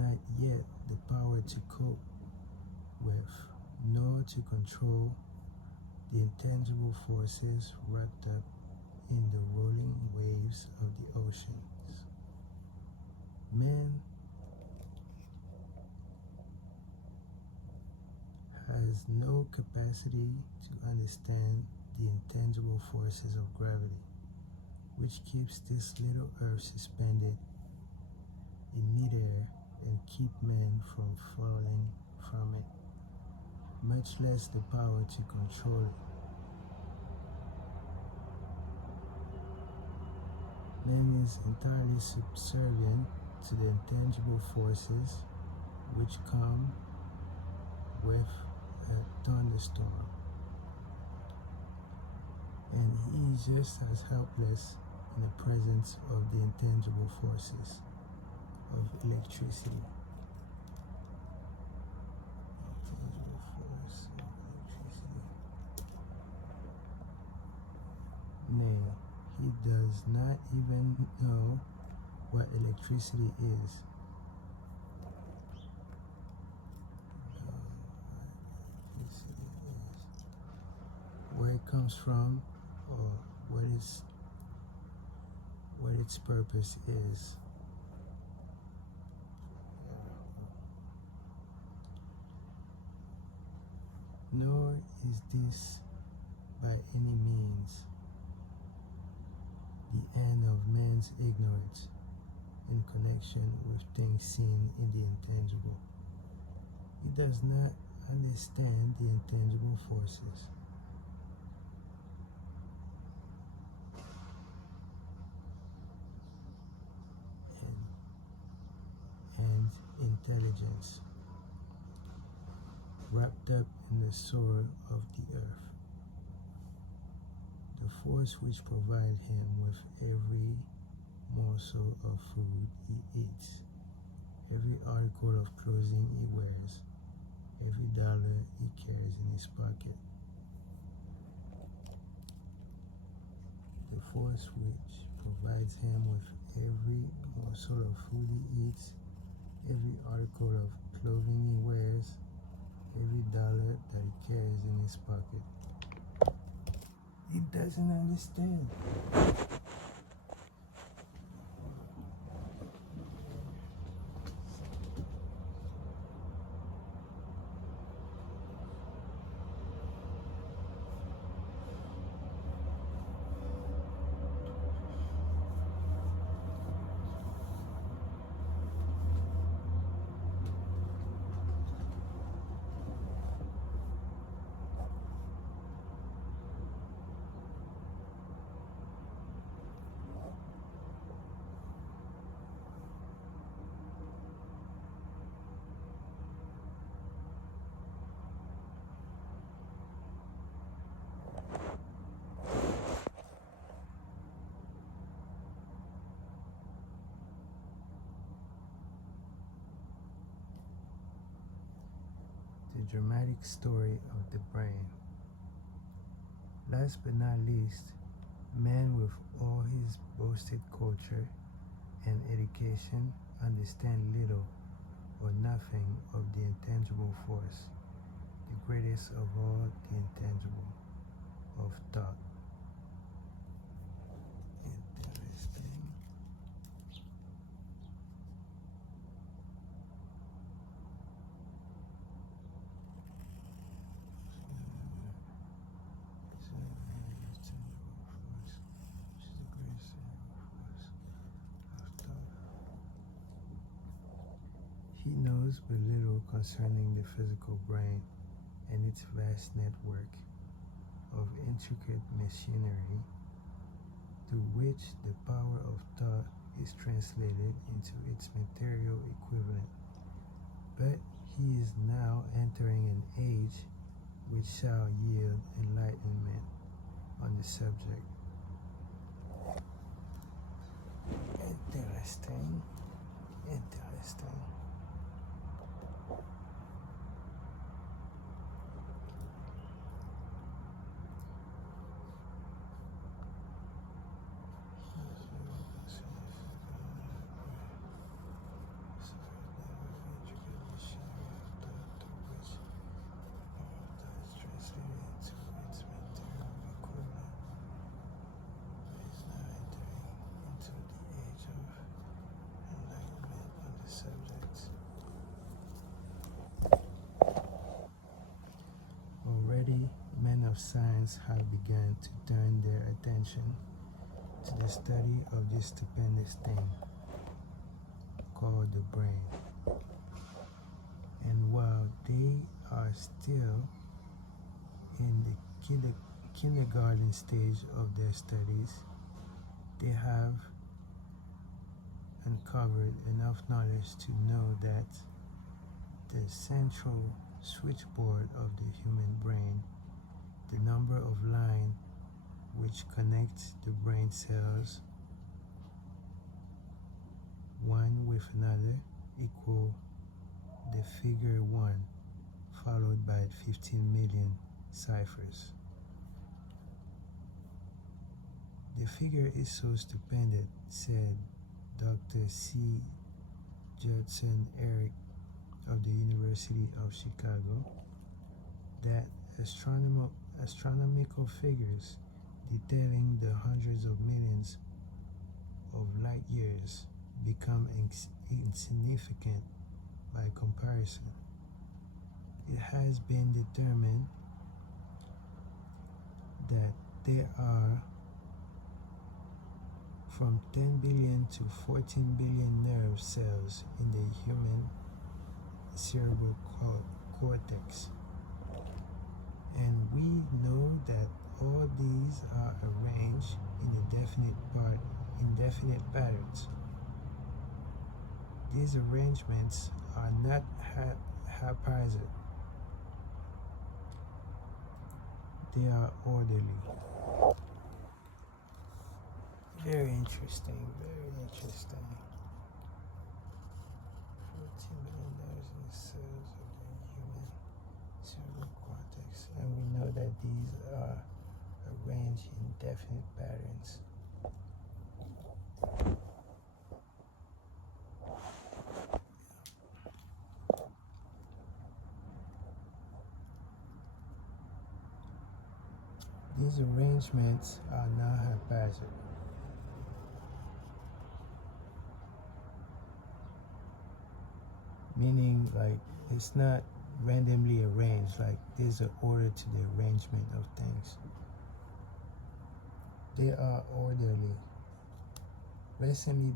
not yet the power to cope with, nor to control the intangible forces wrapped up in the rolling waves of the oceans. Man has no capacity to understand the intangible forces of gravity, which keeps this little earth suspended in midair and keep men from falling from it, much less the power to control it. Man is entirely subservient to the intangible forces which come with a thunderstorm, and he is just as helpless in the presence of the intangible forces of electricity. Intangible force of electricity. Nay, he does not even know what electricity is. Where it comes from, or what its purpose is. Nor is this by any means the end of man's ignorance in connection with things seen in the intangible. He does not understand the intangible forces. And intelligence wrapped up in the soul of the earth, the force which provides him with every morsel of food he eats, every article of clothing he wears, every dollar he carries in his pocket. The force which provides him with every morsel of food he eats, every article of clothing he wears, every dollar that he carries in his pocket. He doesn't understand. The dramatic story of the brain. Last but not least, man with all his boasted culture and education understand little or nothing of the intangible force, the greatest of all the intangible, of thought. Interesting. He knows but little concerning the physical brain and its vast network of intricate machinery through which the power of thought is translated into its material equivalent. But he is now entering an age which shall yield enlightenment on the subject. Interesting. Interesting. science have begun to turn their attention to the study of this stupendous thing called the brain. And while they are still in the kindergarten stage of their studies, they have uncovered enough knowledge to know that the central switchboard of the human brain, the number of lines which connect the brain cells one with another equal the figure 1 followed by 15 million ciphers. The figure is so stupendous, said Dr. C. Judson Eric of the University of Chicago, that astronomical figures detailing the hundreds of millions of light years become insignificant by comparison. It has been determined that there are from 10 billion to 14 billion nerve cells in the human cerebral cortex. And we know that all these are arranged in indefinite patterns. These arrangements are not haphazard. They are orderly. Very interesting, very interesting. 14 billion nerves in the cells of the human cerebral cortex. And we know that these are arranged in definite patterns. These arrangements are not haphazard. Meaning, like, it's not randomly arranged, like there's an order to the arrangement of things. They are orderly. Recently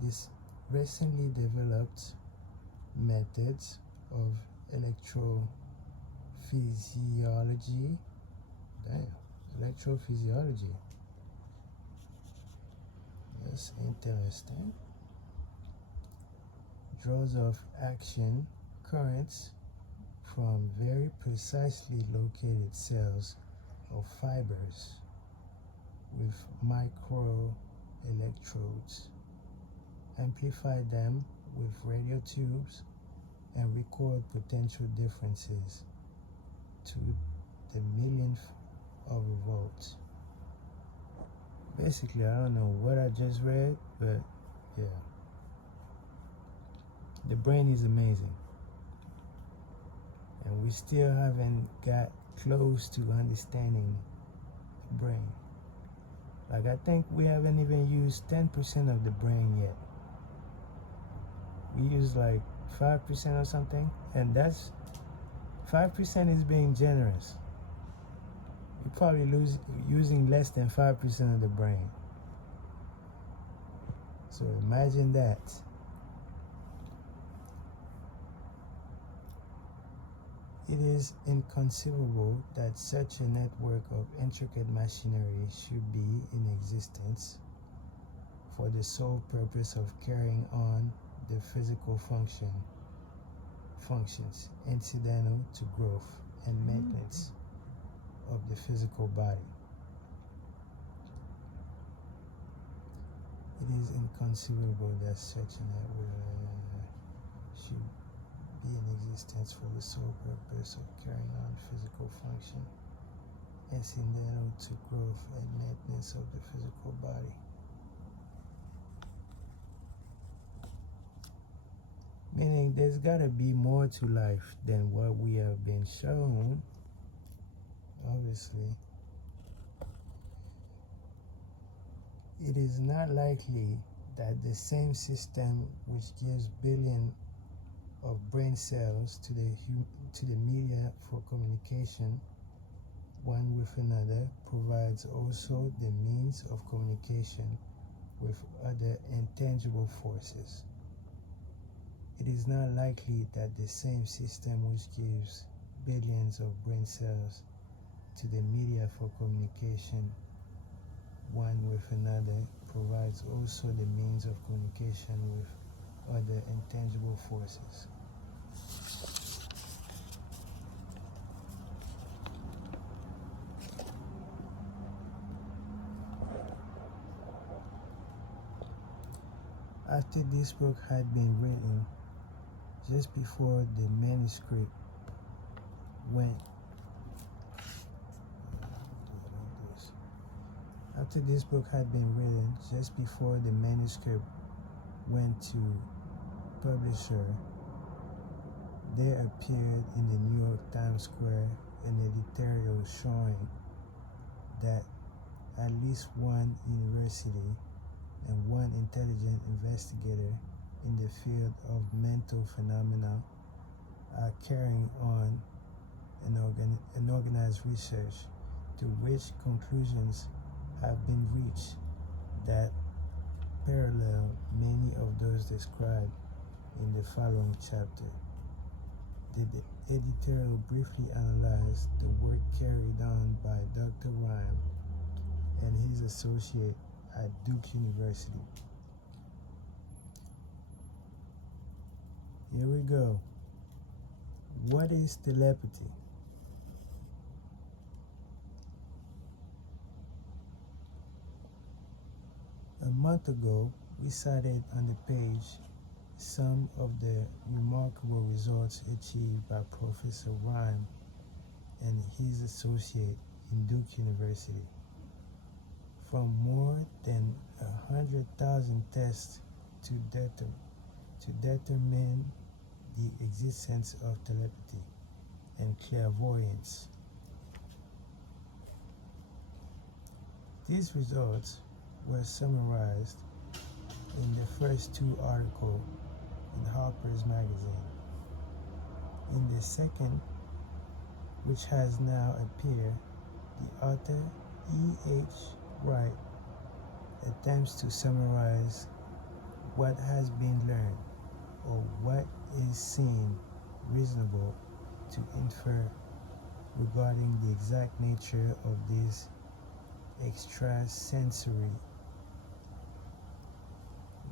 developed methods of electrophysiology, that's interesting, draws of action currents from very precisely located cells of fibers with micro electrodes, amplify them with radio tubes, and record potential differences to the millionth of a volt. Basically, I don't know what I just read, but yeah. The brain is amazing. And we still haven't got close to understanding the brain. Like, I think we haven't even used 10% of the brain yet. We use like 5% or something, and that's 5% is being generous. You probably using less than 5% of the brain. So imagine that. It is inconceivable that such a network of intricate machinery should be in existence for the sole purpose of carrying on the physical functions incidental to growth and maintenance of the physical body. It is inconceivable that such a network should be in existence for the sole purpose of carrying on physical function incidental to growth and maintenance of the physical body. Meaning there's got to be more to life than what we have been shown, obviously. It is not likely that the same system which gives billions of brain cells to the media for communication one with another provides also the means of communication with other intangible forces. It is not likely that the same system which gives billions of brain cells to the media for communication one with another provides also the means of communication with other intangible forces. After this book had been written, just before the manuscript went After this book had been written, just before the manuscript went to publisher, there appeared in the New York Times Square an editorial showing that at least one university and one intelligent investigator in the field of mental phenomena are carrying on an organized research to which conclusions have been reached that parallel many of those described in the following chapter. The editorial briefly analyzed the work carried on by Dr. Rhyme and his associate at Duke University. Here we go. What is telepathy? A month ago, we cited on the page some of the remarkable results achieved by Professor Rhyme and his associate in Duke University. From more than 100,000 tests to determine the existence of telepathy and clairvoyance. These results were summarized in the first two articles in Harper's Magazine. In the second, which has now appeared, the author E.H. Wright attempts to summarize what has been learned or what is seen reasonable to infer regarding the exact nature of these extrasensory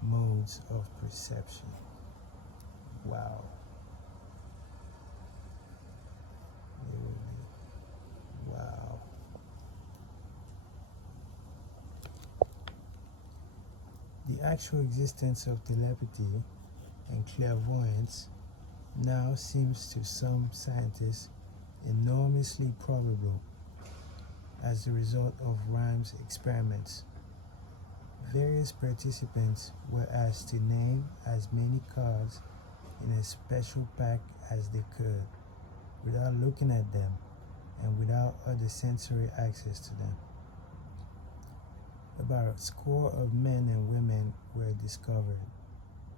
modes of perception. Wow. Wow. The actual existence of telepathy and clairvoyance now seems to some scientists enormously probable as a result of Rhyme's experiments. Various participants were asked to name as many cards in a special pack as they could, without looking at them and without other sensory access to them. About a score of men and women were discovered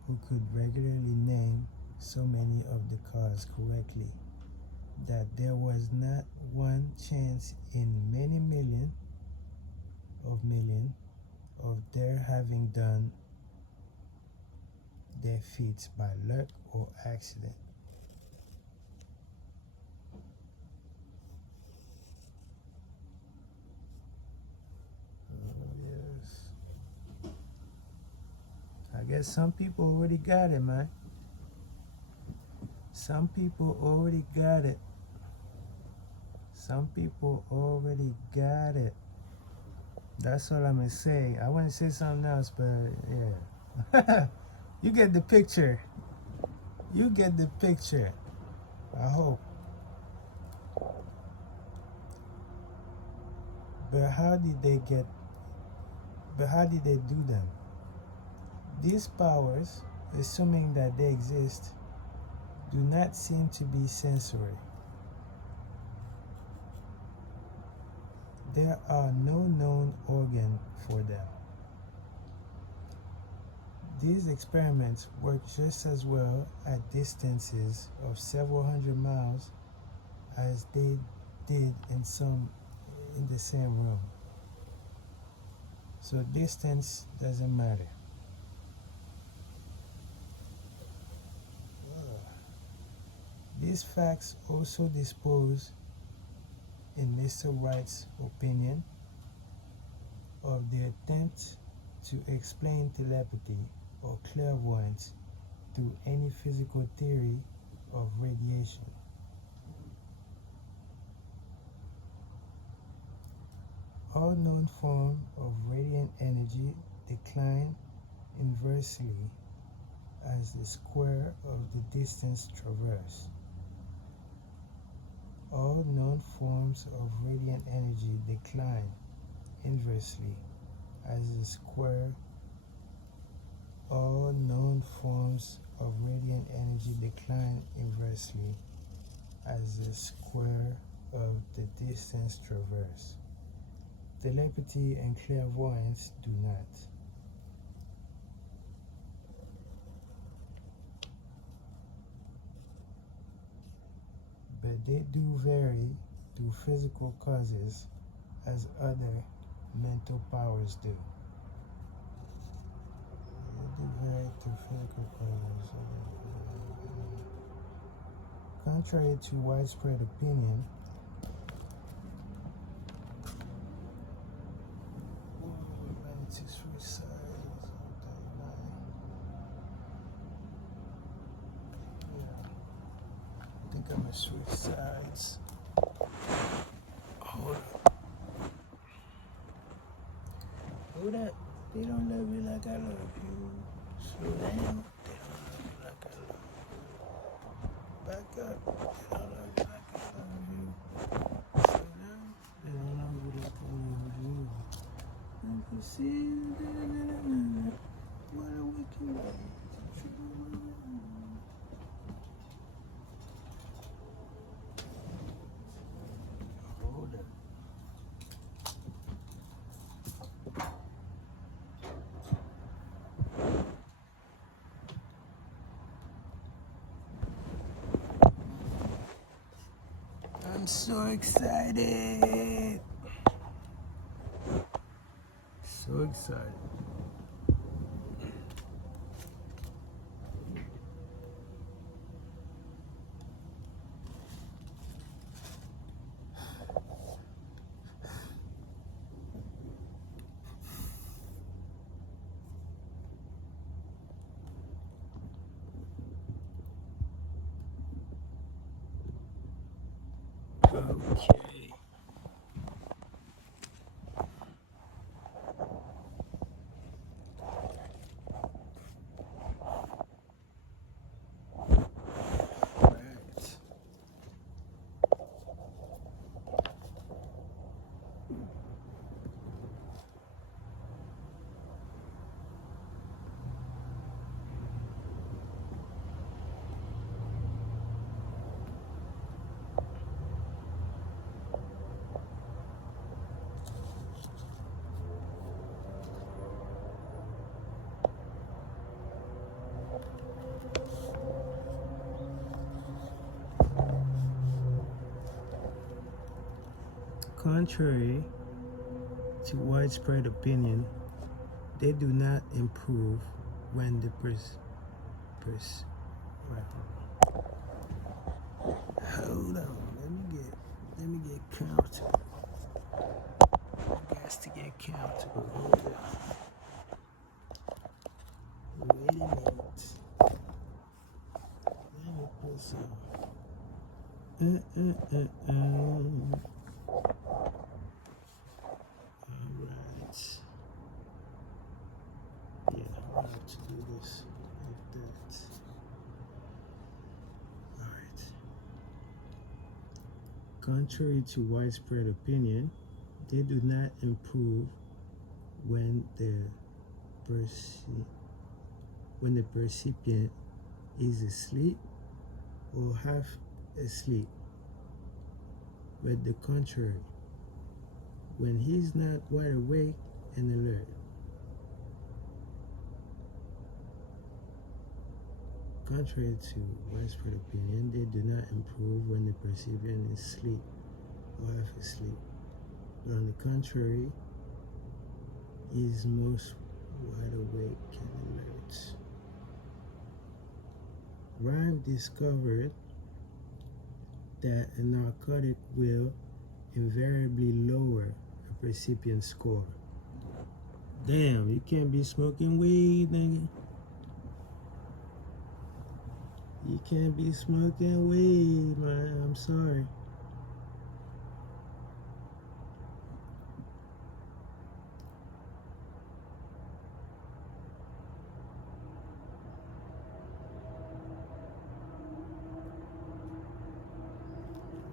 who could regularly name so many of the cards correctly that there was not one chance in many million of their having done their feats by luck or accident. Oh, yes. I guess some people already got it, man. Some people already got it. Some people already got it. That's all I'm gonna say. I want to say something else, but yeah. You get the picture. You get the picture. I hope. But how did they do them? These powers, assuming that they exist, do not seem to be sensory. There are no known organ for them. These experiments work just as well at distances of several hundred miles as they did in some in the same room. So distance doesn't matter. These facts also dispose, in Mr. Wright's opinion, of the attempt to explain telepathy or clairvoyance through any physical theory of radiation. All known forms of radiant energy decline inversely as the square of the distance traversed. All known forms of radiant energy decline inversely as the square. All known forms of radiant energy decline inversely as the square of the distance traversed. Telepathy and clairvoyance do not. But they do vary through physical causes as other mental powers do. They do vary through physical causes. Contrary to widespread opinion, I think I'm gonna switch sides. Hold up. Hold up. They don't love you like I love you. Slow down. They don't love you like I love you. Back up. They don't love you like I love you. Slow down. They don't love you like I love you. And you see, what a wicked way. Hold up. I'm so excited. So excited. Okay. Contrary to widespread opinion, they do not improve when the hold on, let me get comfortable. I got to get comfortable. Hold on. Wait a minute. Let me put some. Alright. Yeah, I have to do this like that. Alright. Contrary to widespread opinion, they do not improve when the percipient is asleep or half asleep, but the contrary, when he's not wide awake and alert. Contrary to widespread opinion, they do not improve when the percipient is asleep or half asleep, On the contrary, is most wide awake and alert. Rhyme discovered that a narcotic will invariably lower a percipient score. Damn, you can't be smoking weed, nigga. You can't be smoking weed, man. I'm sorry.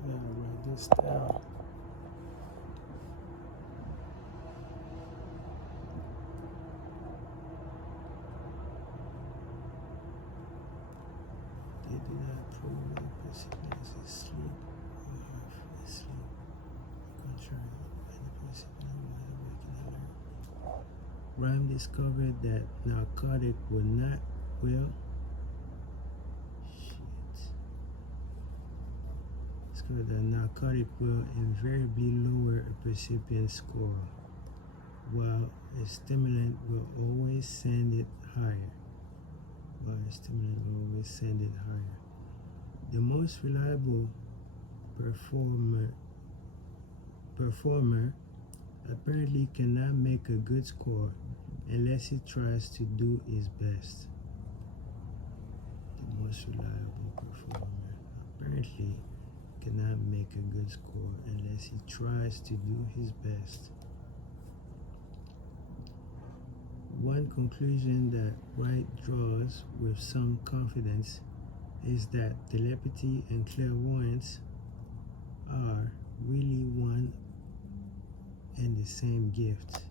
I gotta write this down. They do not prove that percipients is sleep or half asleep. Contrary, and the percipient wide awake and alert. Rhyme discovered that narcotic discovered that narcotic will invariably lower a percipient score, while a stimulant will always send it higher. The most reliable performer apparently cannot make a good score unless he tries to do his best. The most reliable performer apparently cannot make a good score unless he tries to do his best. One conclusion that Wright draws with some confidence is that telepathy and clairvoyance are really one and the same gift.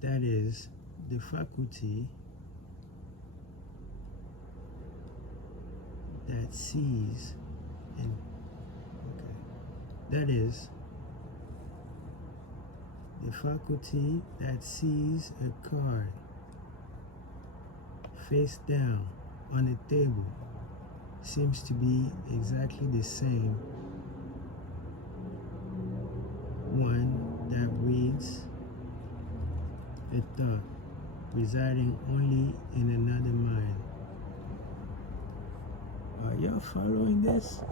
That is, the faculty that sees that is, the faculty that sees a card face down on a table seems to be exactly the same one that reads a thought residing only in another mind. Are y'all following this?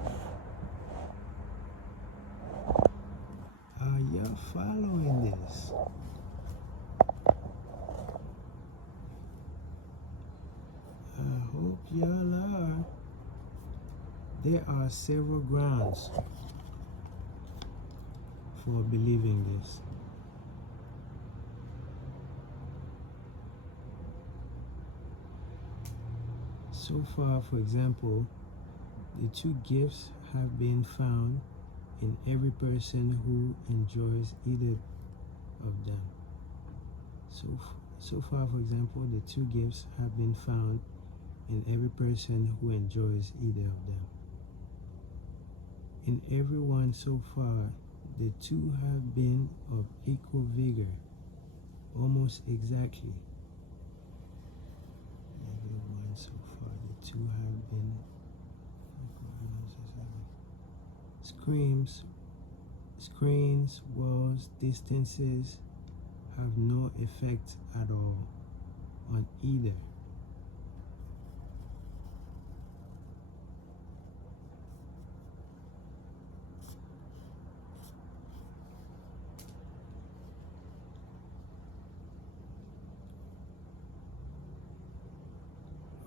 Are y'all following this? I hope y'all are. There are several grounds for believing this. So far, for example, the two gifts have been found in every person who enjoys either of them. So far, for example, the two gifts have been found in every person who enjoys either of them. In everyone so far, the two have been of equal vigor, almost exactly. Everyone so far, the two have been screens, walls, distances have no effect at all on either.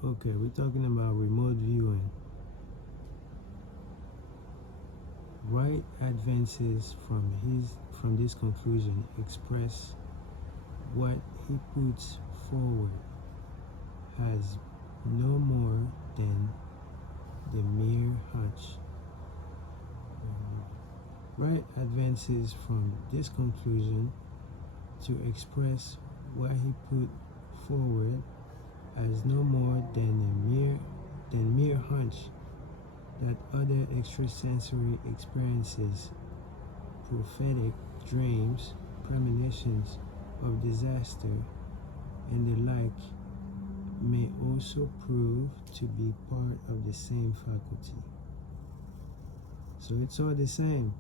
Okay, we're talking about remote viewing. Wright advances from this conclusion express what he puts forward has no more than the mere hunch. Wright advances from this conclusion to express what he put forward as no more than mere hunch that other extrasensory experiences, prophetic dreams, premonitions of disaster, and the like may also prove to be part of the same faculty. So it's all the same.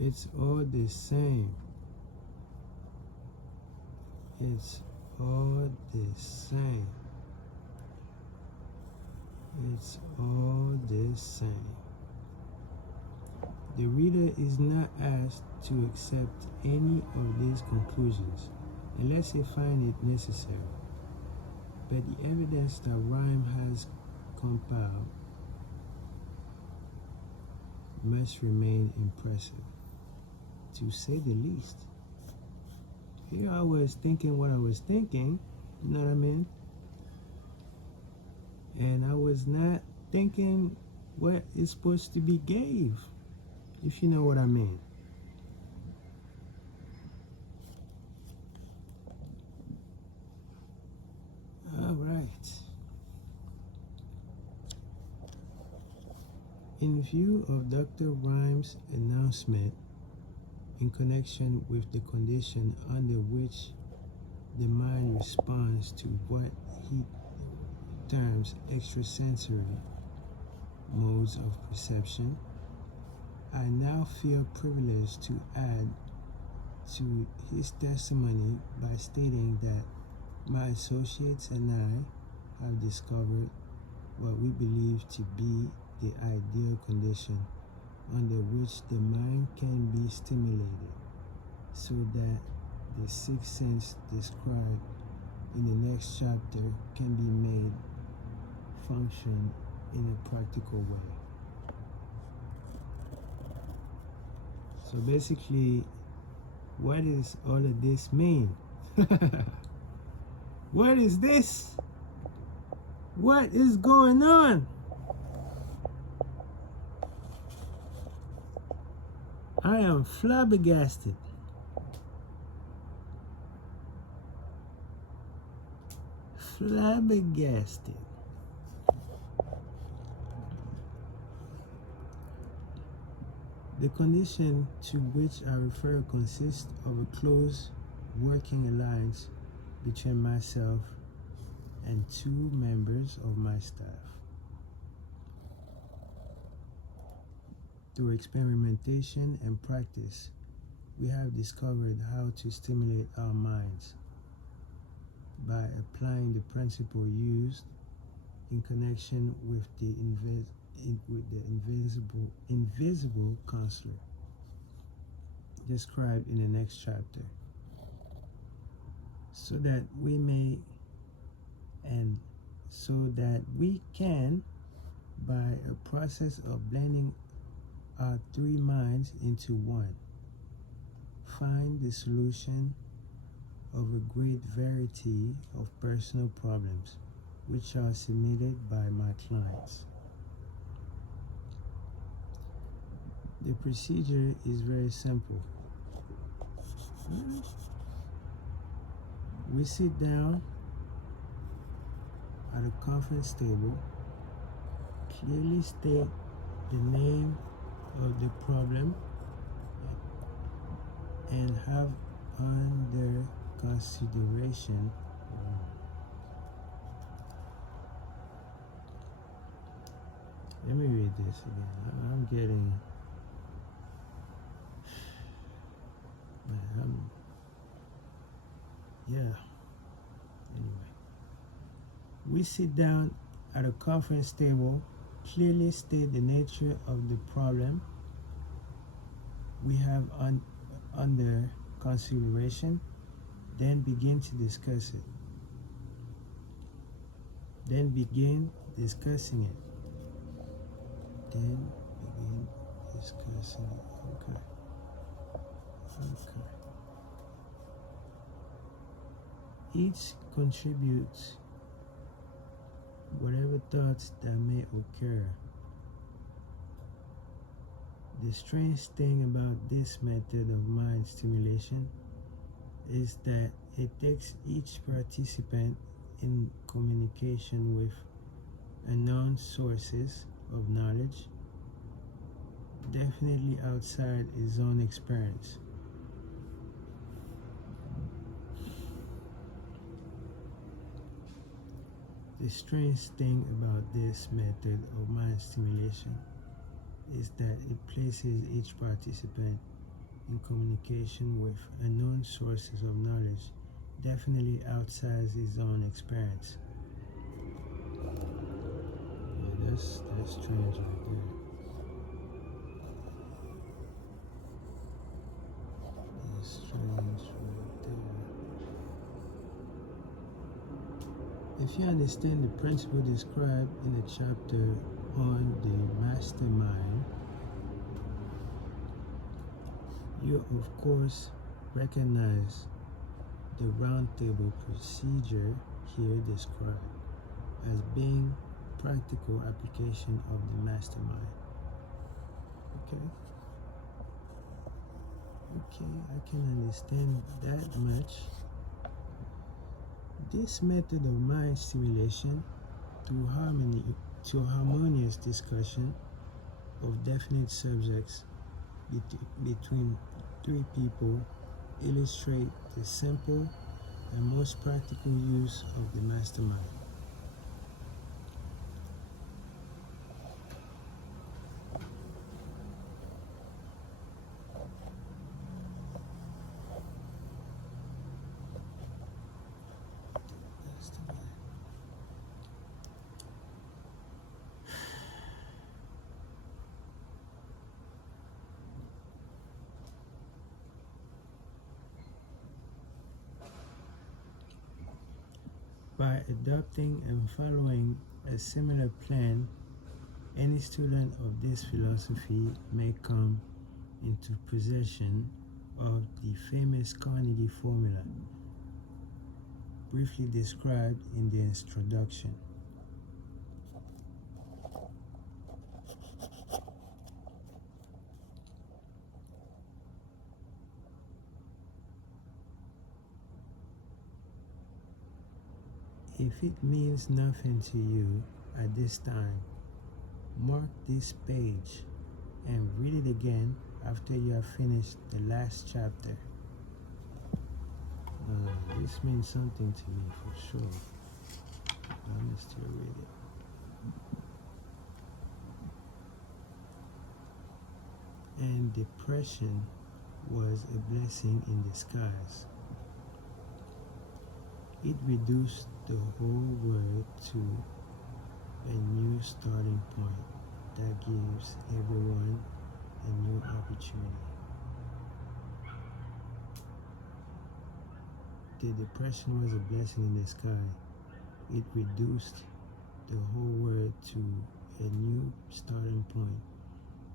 It's all the same. It's all the same. It's all the same. The reader is not asked to accept any of these conclusions unless they find it necessary. But the evidence that rhyme has compiled must remain impressive, to say the least. Here I was thinking what I was thinking, you know what I mean? And I was not thinking what is supposed to be gave, if you know what I mean. All right. In view of Dr. Rhymes' announcement in connection with the condition under which the mind responds to what he terms extrasensory modes of perception, I now feel privileged to add to his testimony by stating that my associates and I have discovered what we believe to be the ideal condition under which the mind can be stimulated so that the sixth sense described in the next chapter can be made function in a practical way. So basically, what does all of this mean? What is this? What is going on? I am flabbergasted. Flabbergasted. The condition to which I refer consists of a close working alliance between myself and two members of my staff. Through experimentation and practice, we have discovered how to stimulate our minds by applying the principle used in connection with the invisible counselor described in the next chapter, so that we can, by a process of blending our three minds into one, find the solution of a great variety of personal problems which are submitted by my clients. The procedure is very simple. We sit down at a conference table, clearly state the name of the problem, and have under consideration let me read this again. I'm getting anyway. We sit down at a conference table, clearly state the nature of the problem we have under consideration, then begin to discuss it. Then begin discussing it. Okay. Each contributes whatever thoughts that may occur. The strange thing about this method of mind stimulation is that it takes each participant in communication with unknown sources of knowledge, definitely outside his own experience. The strange thing about this method of mind stimulation is that it places each participant in communication with unknown sources of knowledge, definitely outside his own experience. Yeah, that's strange right there. That's strange right there. If you understand the principle described in the chapter on the mastermind, you of course recognize the roundtable procedure here described as being practical application of the mastermind. Okay, I can understand that much. This method of mind stimulation through harmonious discussion of definite subjects between three people illustrate the simple and most practical use of the mastermind. By adopting and following a similar plan, any student of this philosophy may come into possession of the famous Carnegie formula, briefly described in the introduction. If it means nothing to you at this time, mark this page and read it again after you have finished the last chapter. This means something to me for sure. I'm still read it. And depression was a blessing in disguise. It reduced the whole world to a new starting point that gives everyone a new opportunity. The depression was a blessing in disguise. It reduced the whole world to a new starting point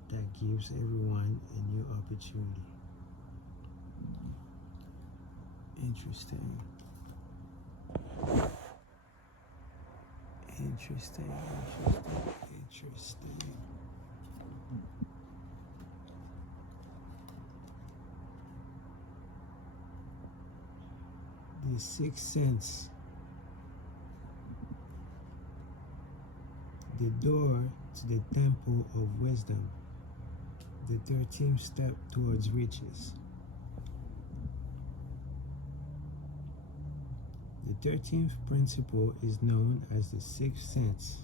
that gives everyone a new opportunity. Interesting. The sixth sense, the door to the temple of wisdom, the 13th step towards riches. The 13th principle is known as the sixth sense.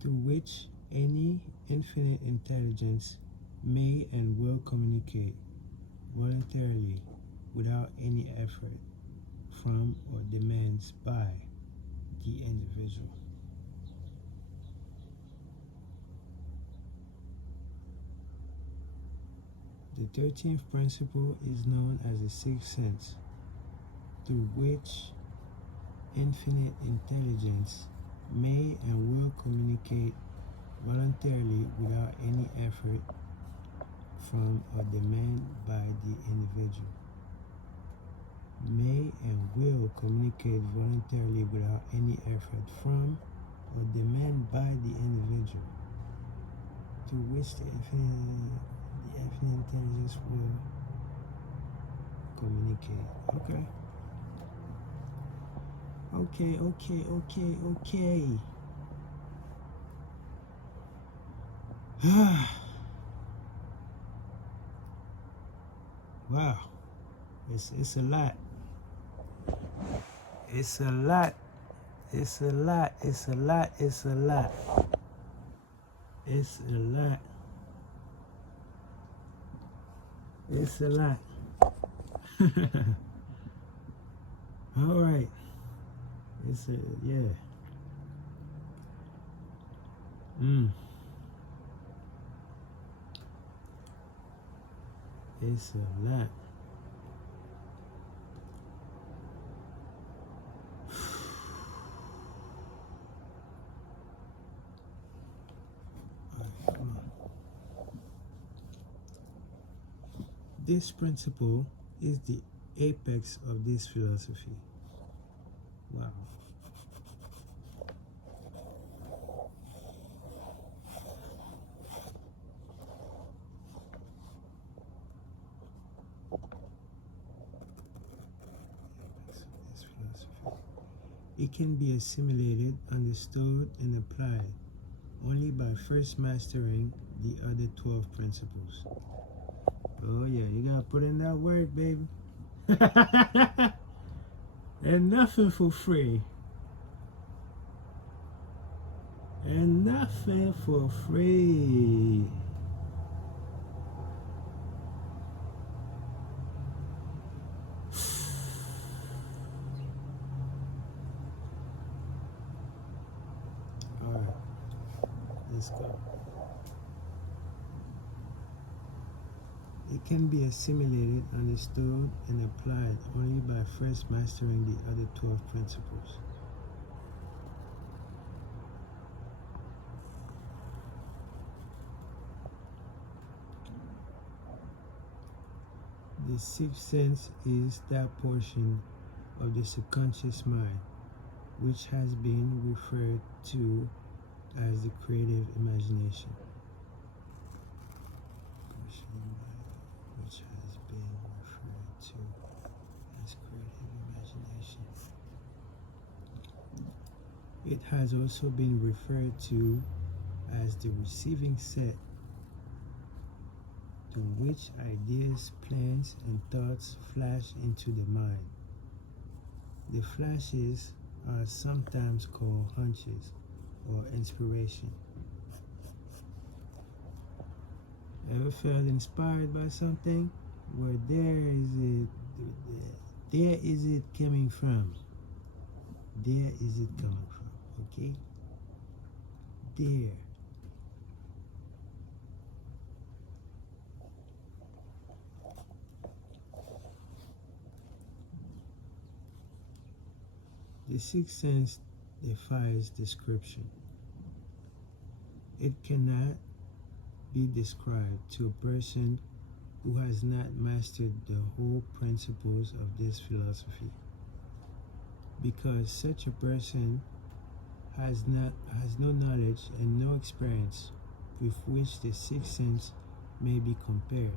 Through which any infinite intelligence may and will communicate voluntarily without any effort from or demands by the individual. The 13th principle is known as the sixth sense, through which infinite intelligence may and will communicate voluntarily without any effort from or demand by the individual. May and will communicate voluntarily without any effort from or demand by the individual, through which the infinite intelligence will communicate. Okay. Wow. It's a lot. It's a lot. It's a lot. It's a lot. It's a lot. It's a lot. It's a lot. All right. It's a, yeah. It's a lot. All right, come on. This principle is the apex of this philosophy. Wow. This philosophy. It can be assimilated, understood, and applied only by first mastering the other 12 principles. Oh yeah, you gotta put in that work, baby. And nothing for free. And nothing for free. All right, let's go. It can be assimilated, understood, and applied only by first mastering the other 12 principles. The sixth sense is that portion of the subconscious mind which has been referred to as the creative imagination. Which has been referred to as creative imagination. It has also been referred to as the receiving set, to which ideas, plans, and thoughts flash into the mind. The flashes are sometimes called hunches or inspiration. Ever felt inspired by something? Where there is it coming from? There is it coming from, okay? There. The sixth sense defies description. It cannot be described to a person who has not mastered the whole principles of this philosophy, because such a person has no knowledge and no experience with which the sixth sense may be compared.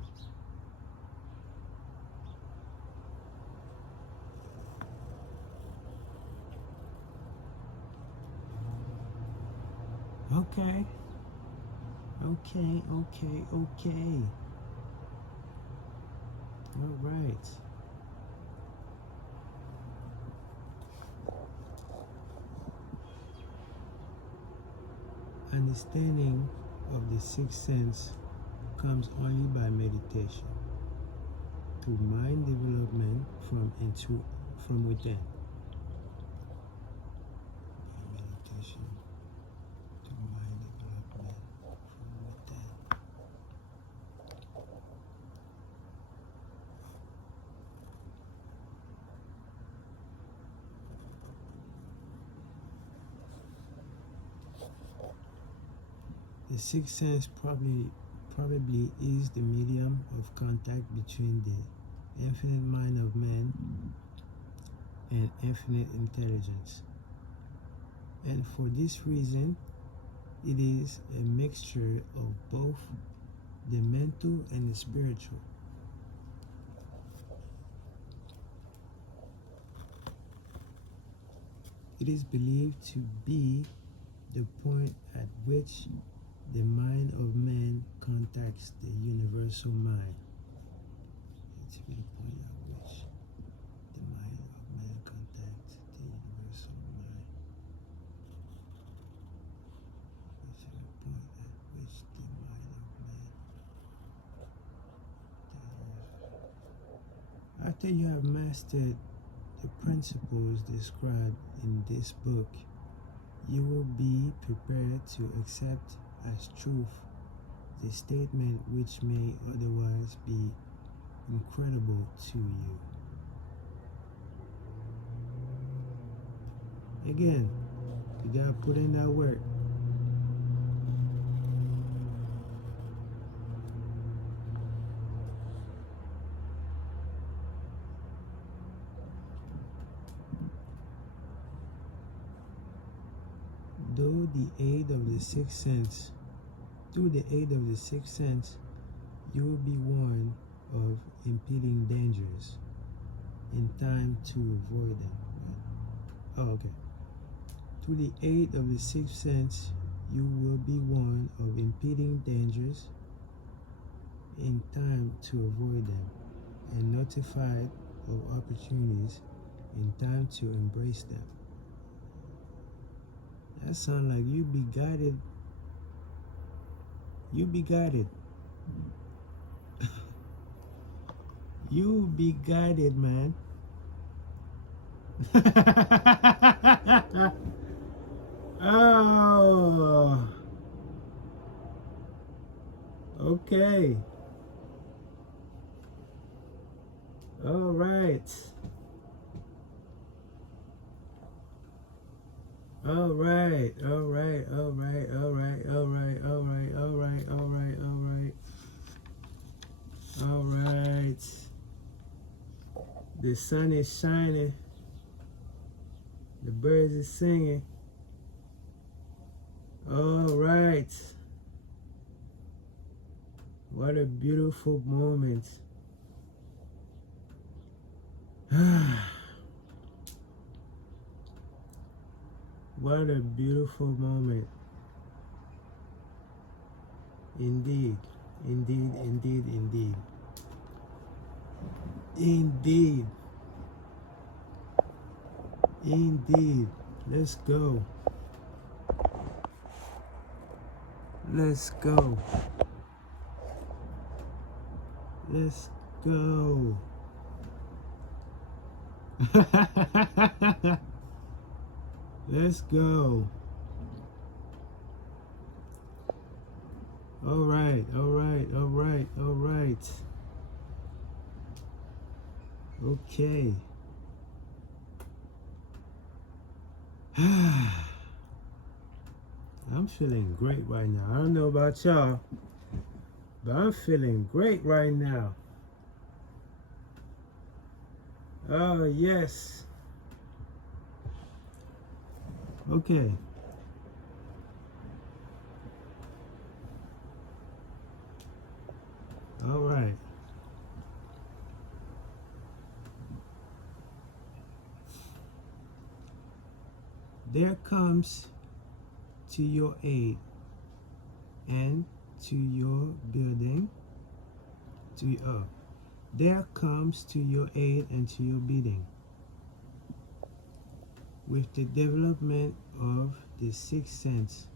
Okay. All right. Understanding of the sixth sense comes only by meditation, through mind development from within. Meditation through mind development from within. The sixth sense probably is the medium of contact between the infinite mind of man and infinite intelligence. And for this reason, it is a mixture of both the mental and the spiritual. It is believed to be the point at which the mind of man contacts the universal mind. To be the point at which After you have mastered the principles described in this book, you will be prepared to accept as truth the statement which may otherwise be incredible to you. Again, you gotta put in that work. Through the aid of the sixth sense, you will be warned of impending dangers in time to avoid them. Oh, okay. Through the aid of the sixth sense, you will be warned of impending dangers in time to avoid them, and notified of opportunities in time to embrace them. That sounds like you be guided. You be guided. You be guided, man. Oh, okay. All right. All right. All right. All right. All right. All right. All right. All right. All right. All right. All right. The sun is shining. The birds are singing. All right. What a beautiful moment. What a beautiful moment. Indeed. Indeed, indeed, indeed. Indeed. Indeed. Let's go. Let's go. Let's go. Let's go. All right, all right, all right, all right. Okay. I'm feeling great right now. I don't know about y'all, but I'm feeling great right now. Oh, yes. Okay. All right. There comes to your aid and to your building, there comes to your aid and to your bidding with the development of the sixth sense,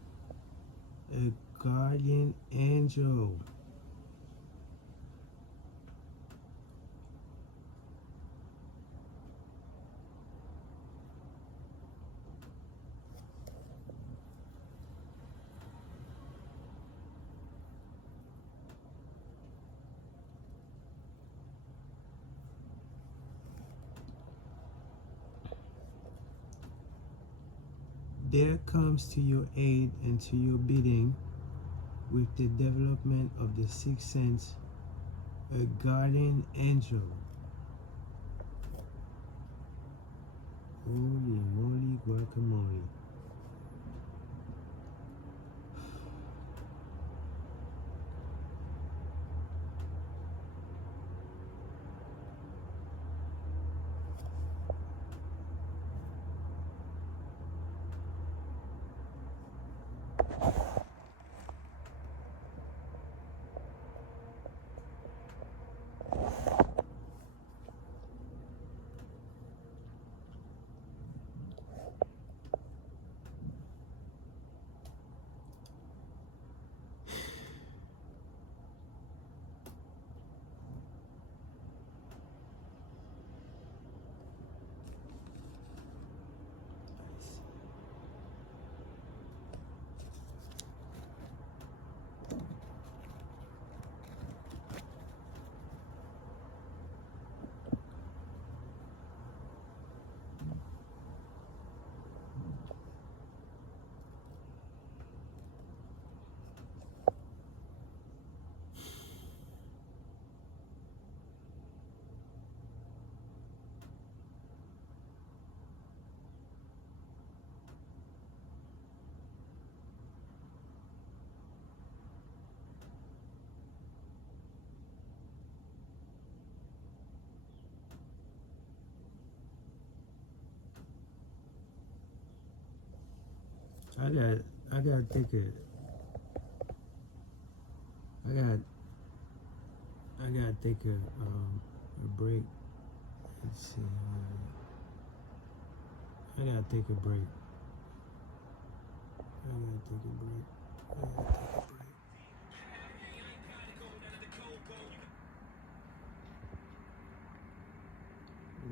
a guardian angel. There comes to your aid and to your bidding with the development of the sixth sense, a guardian angel. Holy moly guacamole. I gotta take a break. Let's see. I gotta take a break. I gotta take a break. I gotta take a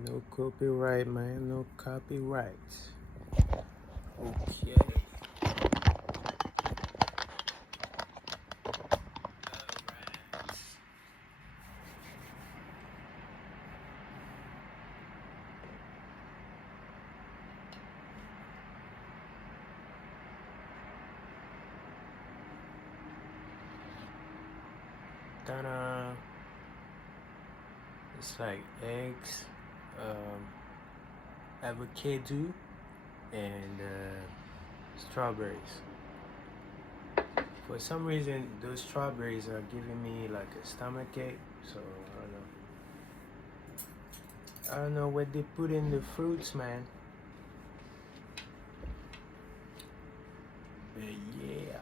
break. No copyright, man. No copyright. Okay. Ta-da! It's like eggs, avocado, and strawberries. For some reason, those strawberries are giving me like a stomachache, so I don't know what they put in the fruits, man. But yeah.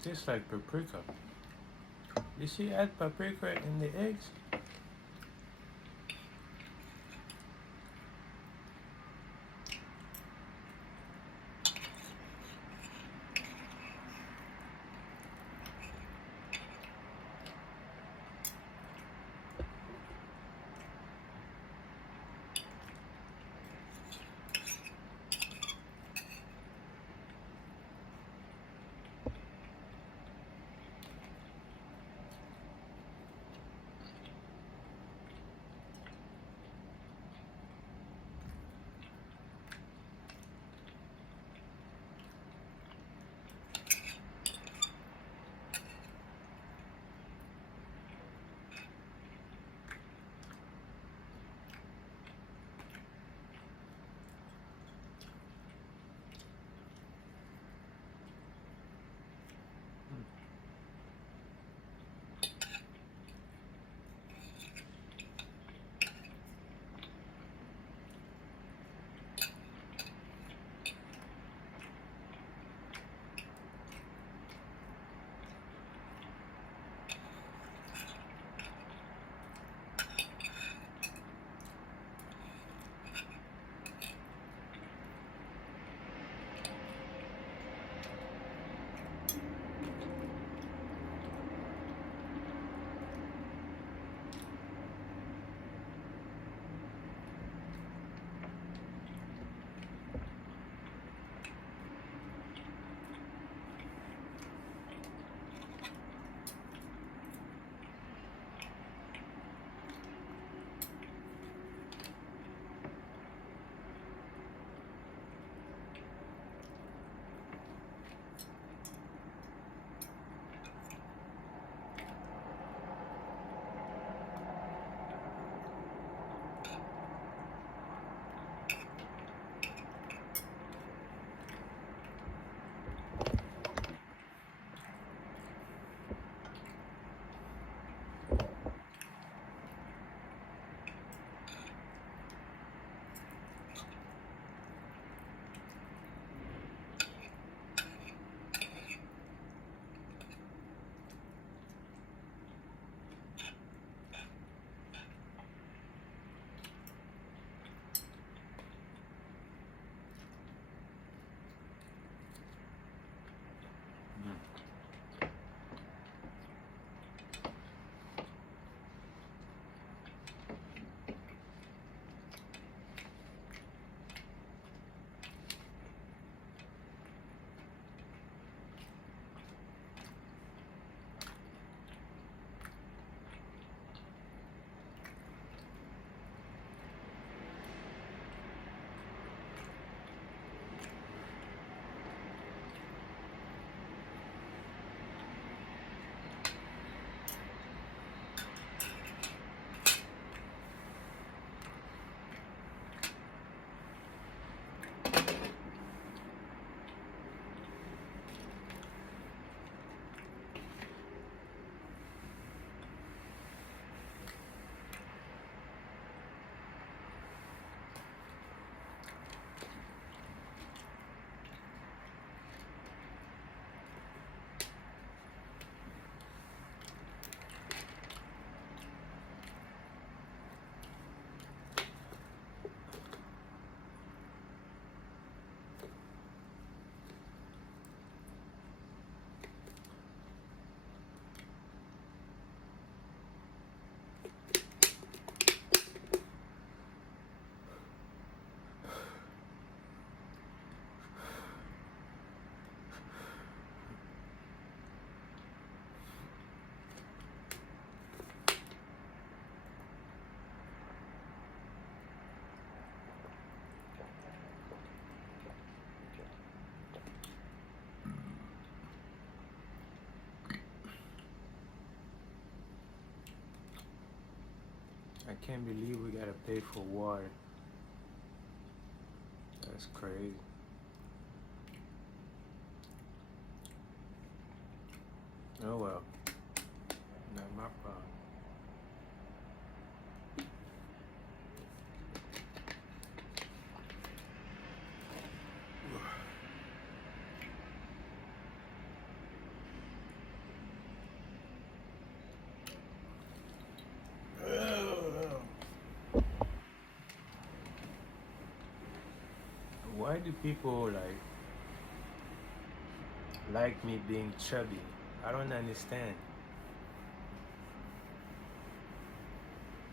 Tastes like paprika. Did she add paprika in the eggs? I can't believe we gotta pay for water. That's crazy. Oh well, not my problem. Why do people like me being chubby? I don't understand.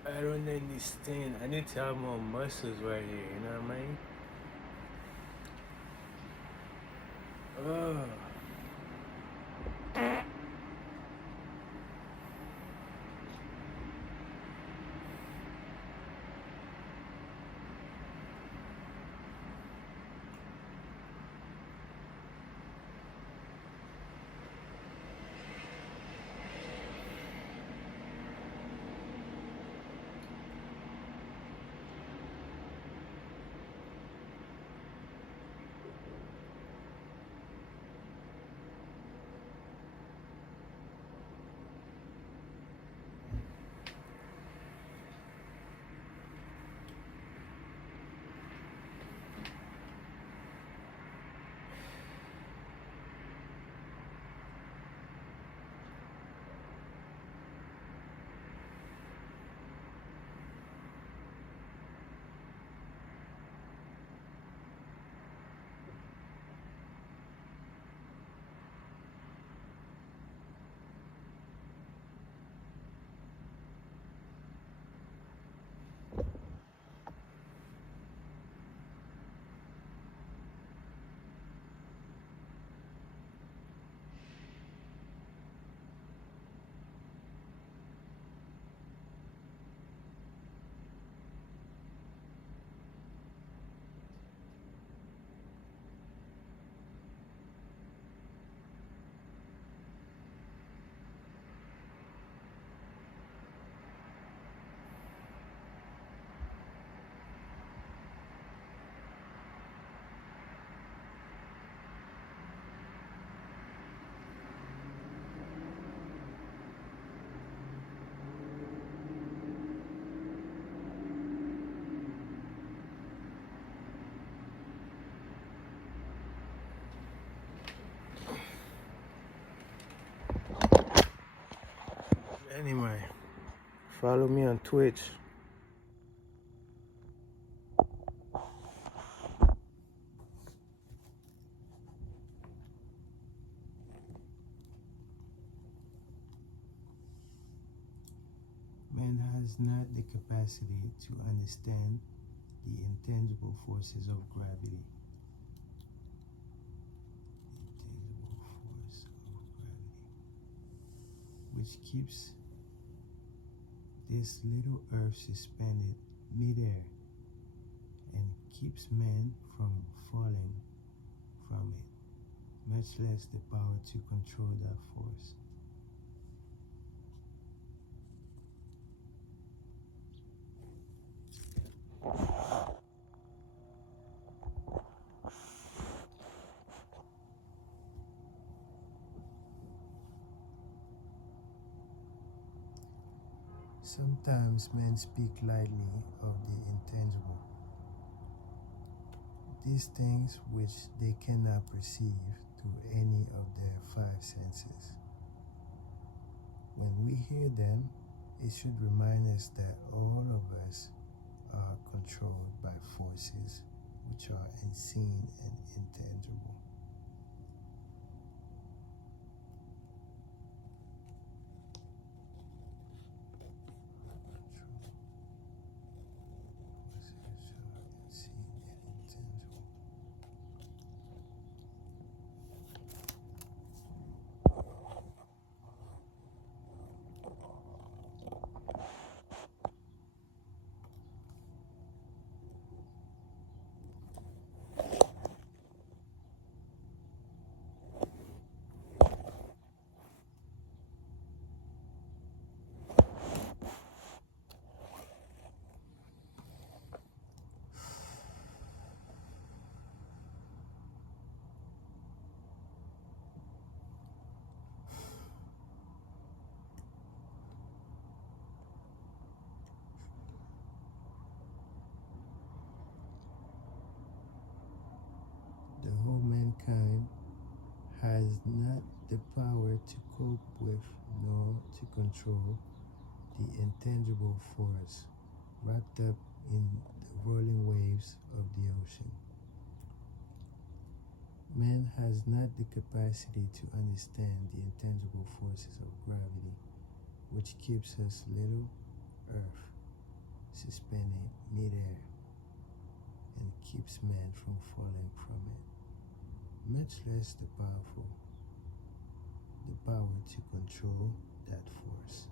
I don't understand. I need to have more muscles right here, you know what I mean? Oh. Anyway, follow me on Twitch. Man has not the capacity to understand the intangible forces of gravity. Intangible force of gravity, which keeps this little earth suspended midair and keeps man from falling from it, much less the power to control that force. Sometimes men speak lightly of the intangible, these things which they cannot perceive through any of their five senses. When we hear them, it should remind us that all of us are controlled by forces which are unseen and intangible. has not the power to cope with nor to control the intangible force wrapped up in the rolling waves of the ocean. Man has not the capacity to understand the intangible forces of gravity, which keeps us little Earth suspended midair and keeps man from falling from it, much less the power to control that force.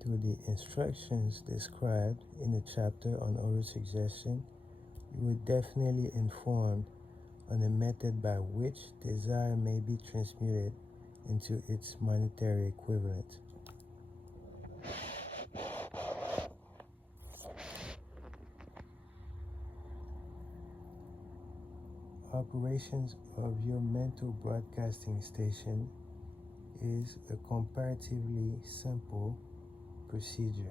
Through the instructions described in the chapter on autosuggestion, you were definitely informed on the method by which desire may be transmuted into its monetary equivalent. Operations of your mental broadcasting station is a comparatively simple procedure.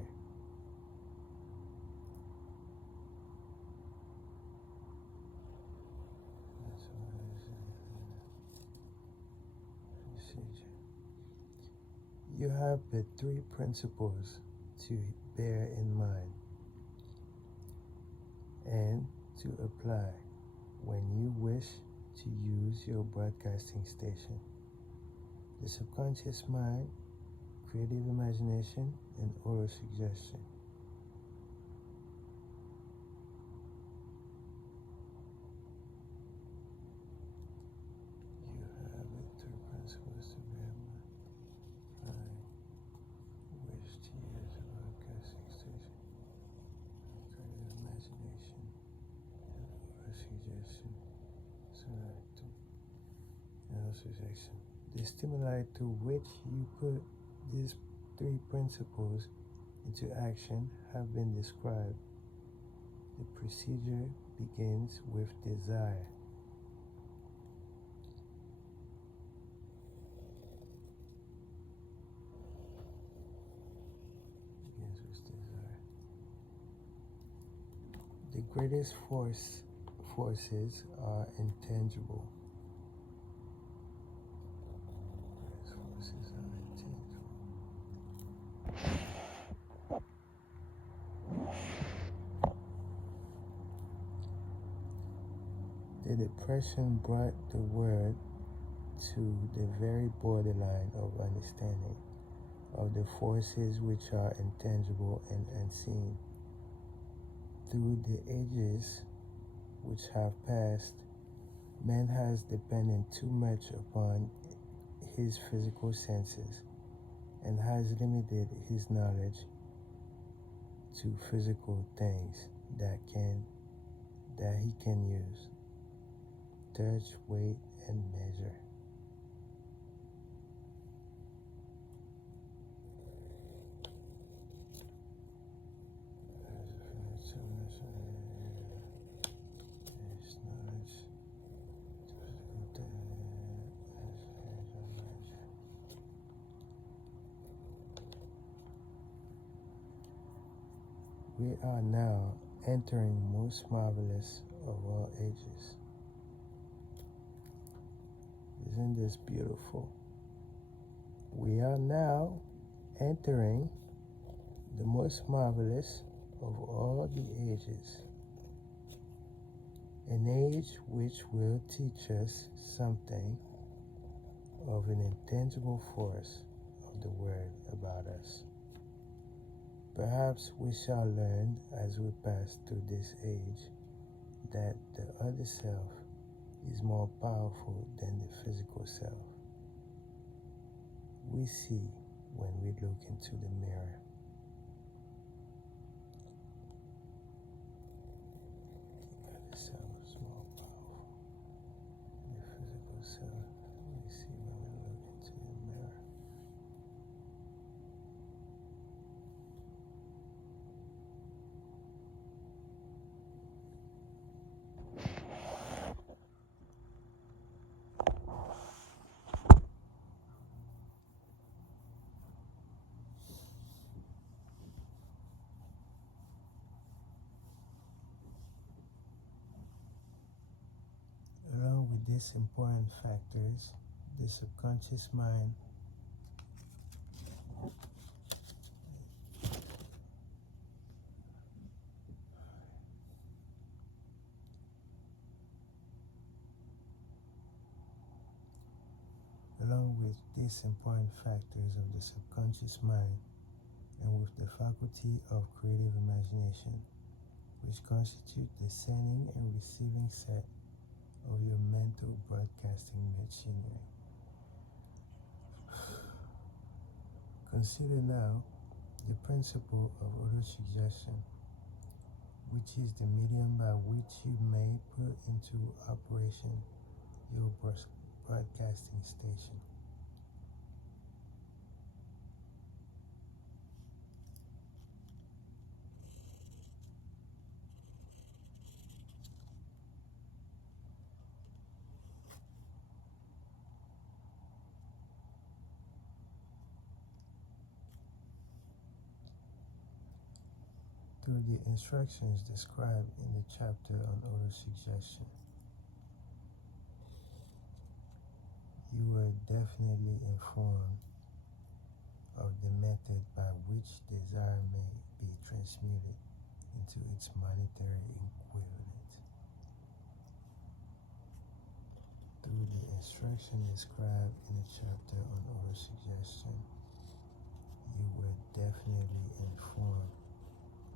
You have the three principles to bear in mind and to apply when you wish to use your broadcasting station: the subconscious mind, creative imagination, and autosuggestion. You have the three principles to bear in mind. Wish to use a broadcasting station: creative imagination and autosuggestion. And autosuggestion. The stimuli through which you put these three principles into action have been described. The procedure begins with desire. The greatest forces are intangible. The depression brought the word to the very borderline of understanding of the forces which are intangible and unseen. Through the ages which have passed, man has depended too much upon his physical senses and has limited his knowledge to physical things that he can use: touch, weight, and measure. We are now entering most marvelous of all ages. Isn't this beautiful? We are now entering the most marvelous of all the ages. An age which will teach us something of an intangible force of the word about us. Perhaps we shall learn as we pass through this age that the other self is more powerful than the physical self. We see when we look into the mirror. The other self is more powerful than the physical self. We see when we look into the mirror. Along with these important factors, the subconscious mind of the subconscious mind and with the faculty of creative imagination, which constitute the sending and receiving set of your mental broadcasting machinery. Consider now the principle of autosuggestion, which is the medium by which you may put into operation your broadcasting station. Through the instructions described in the chapter on autosuggestion, you were definitely informed of the method by which desire may be transmuted into its monetary equivalent. Through the instruction described in the chapter on autosuggestion, you were definitely informed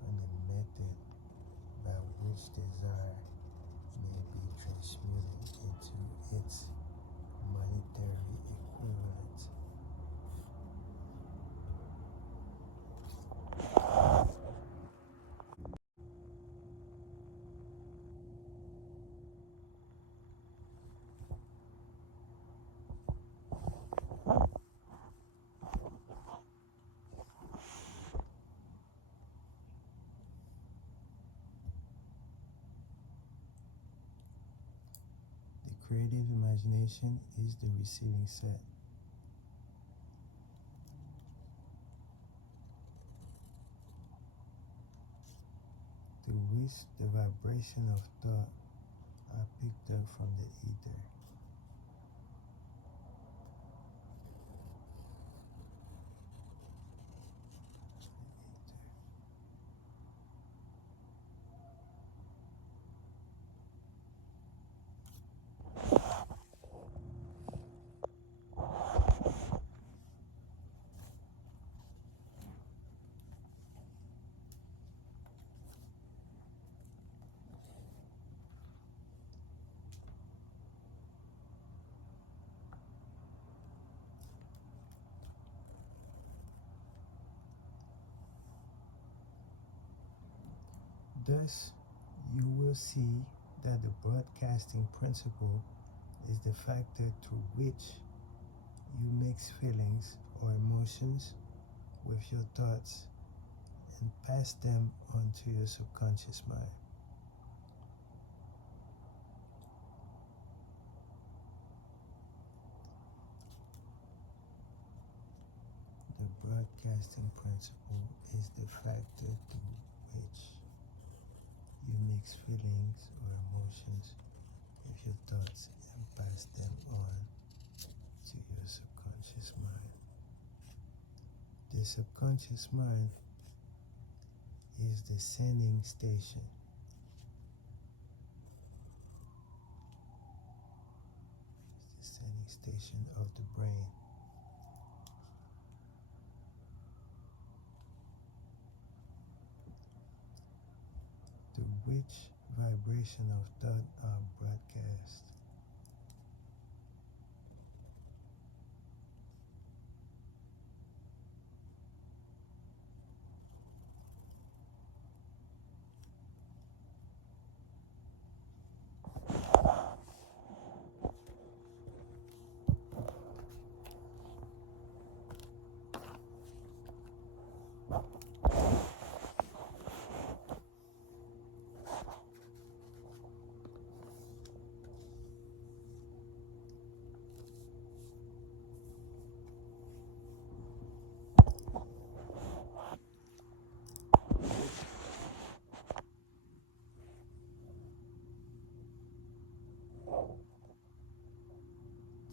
on the method by which desire may be transmuted into its monetary equivalent. The creative imagination is the receiving set. Through which the vibration of thought are picked up from the ether. Thus, you will see that the broadcasting principle is the factor through which you mix feelings or emotions with your thoughts and pass them on to your subconscious mind. The broadcasting principle is the factor through which you mix feelings or emotions with your thoughts and pass them on to your subconscious mind. The subconscious mind is the sending station. It's the sending station of the brain. To which vibration of thought are broadcast.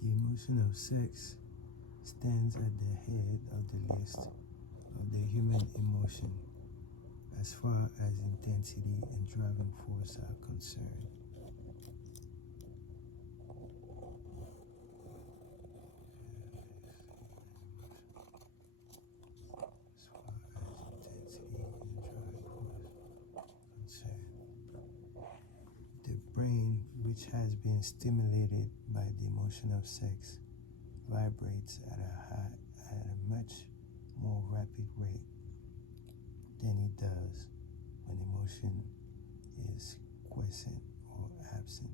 The emotion of sex stands at the head of the list of the human emotion as far as intensity and driving force are concerned. The brain, which has been stimulated by the emotion of sex, vibrates at a much more rapid rate than it does when emotion is quiescent or absent.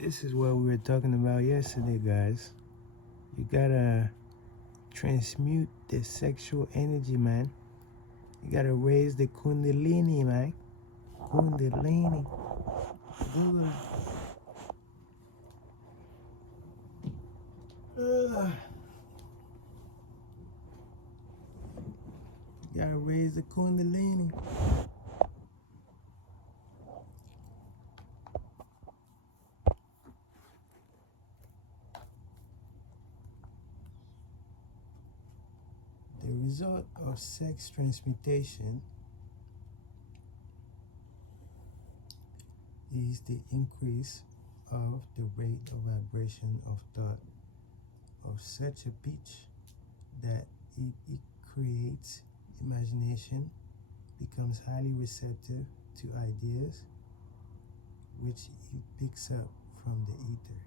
This is what we were talking about yesterday, guys. You gotta transmute the sexual energy, man. You gotta raise the kundalini, man. Kundalini. You gotta raise the kundalini. The result of sex transmutation is the increase of the rate of vibration of thought of such a pitch that it creates imagination, becomes highly receptive to ideas, which it picks up from the ether.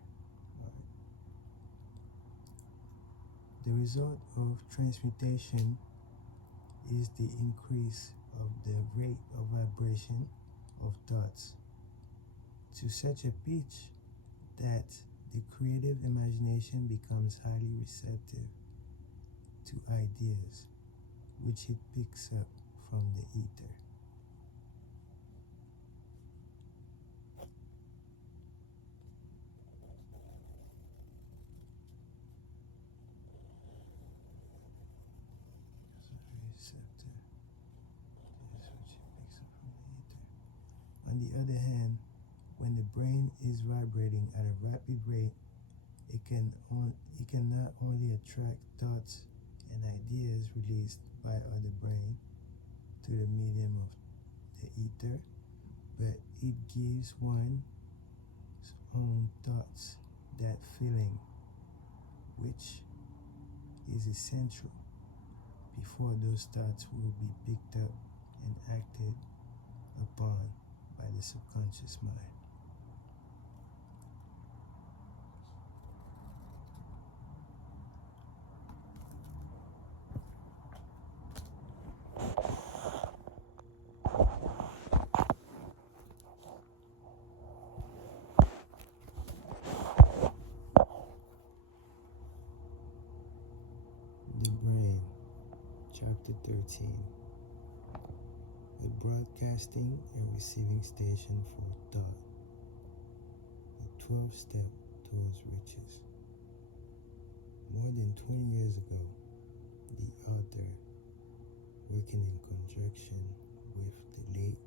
The result of transmutation is the increase of the rate of vibration of thoughts to such a pitch that the creative imagination becomes highly receptive to ideas, which it picks up from the ether. On the other hand, when the brain is vibrating at a rapid rate, it can not only attract thoughts and ideas released by other brain to the medium of the ether, but it gives one's own thoughts that feeling, which is essential before those thoughts will be picked up and acted upon by the subconscious mind. The brain. Chapter 13. The broadcasting and receiving station for thought. The 12th step towards riches. More than 20 years ago, the author, working in conjunction with the late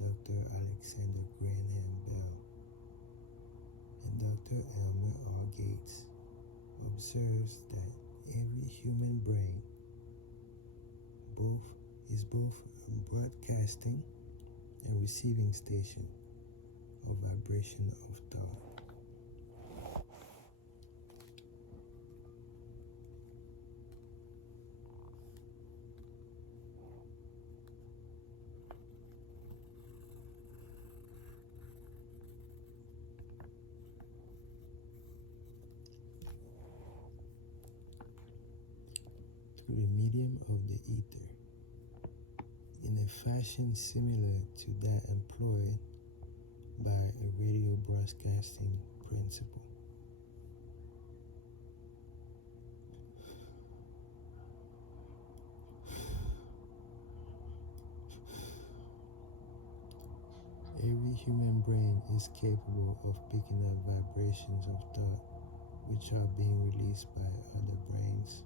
Dr. Alexander Graham Bell and Dr. Elmer R. Gates, observes that every human brain is both a broadcasting and receiving station of vibration of thought. Through the medium of the ether, in a fashion similar to that employed by a radio broadcasting principle. Every human brain is capable of picking up vibrations of thought which are being released by other brains.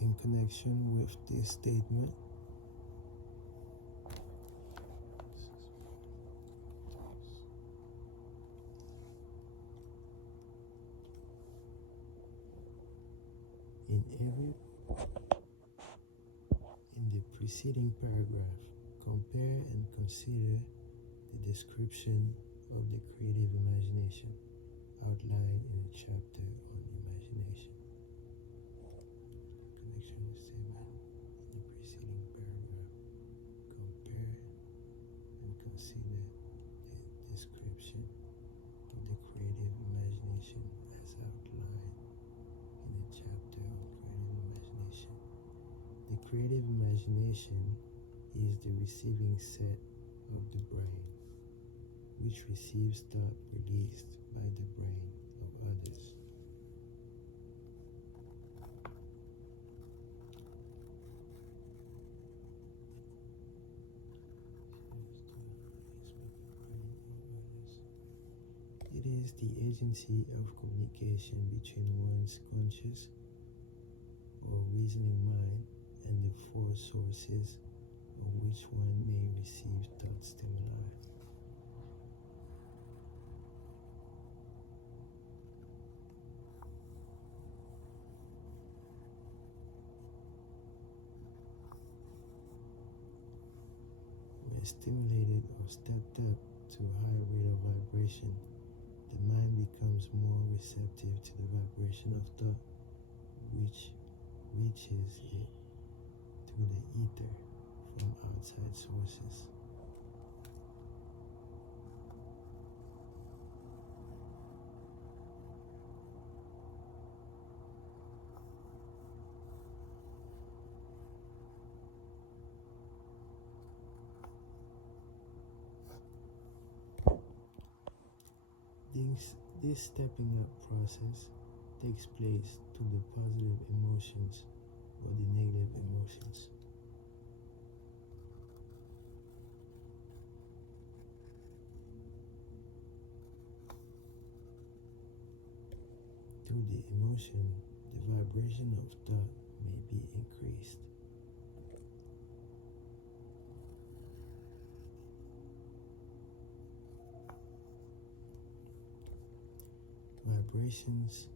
In connection with this statement, in the preceding paragraph, compare and consider the description of the creative imagination outlined in the chapter on imagination. Connection with statement in the preceding paragraph, compare and consider the description of the creative imagination as outlined in the chapter on creative imagination. The creative imagination is the receiving set of the brain, which receives thought released by the brain of others. It is the agency of communication between one's conscious or reasoning mind and the four sources on which one may receive thought stimuli. When stimulated or stepped up to a higher rate of vibration, the mind becomes more receptive to the vibration of thought, which reaches it through the ether from outside sources. This stepping up process takes place through the positive emotions or the negative emotions. Through the emotion, the vibration of thought may be increased. Vibrations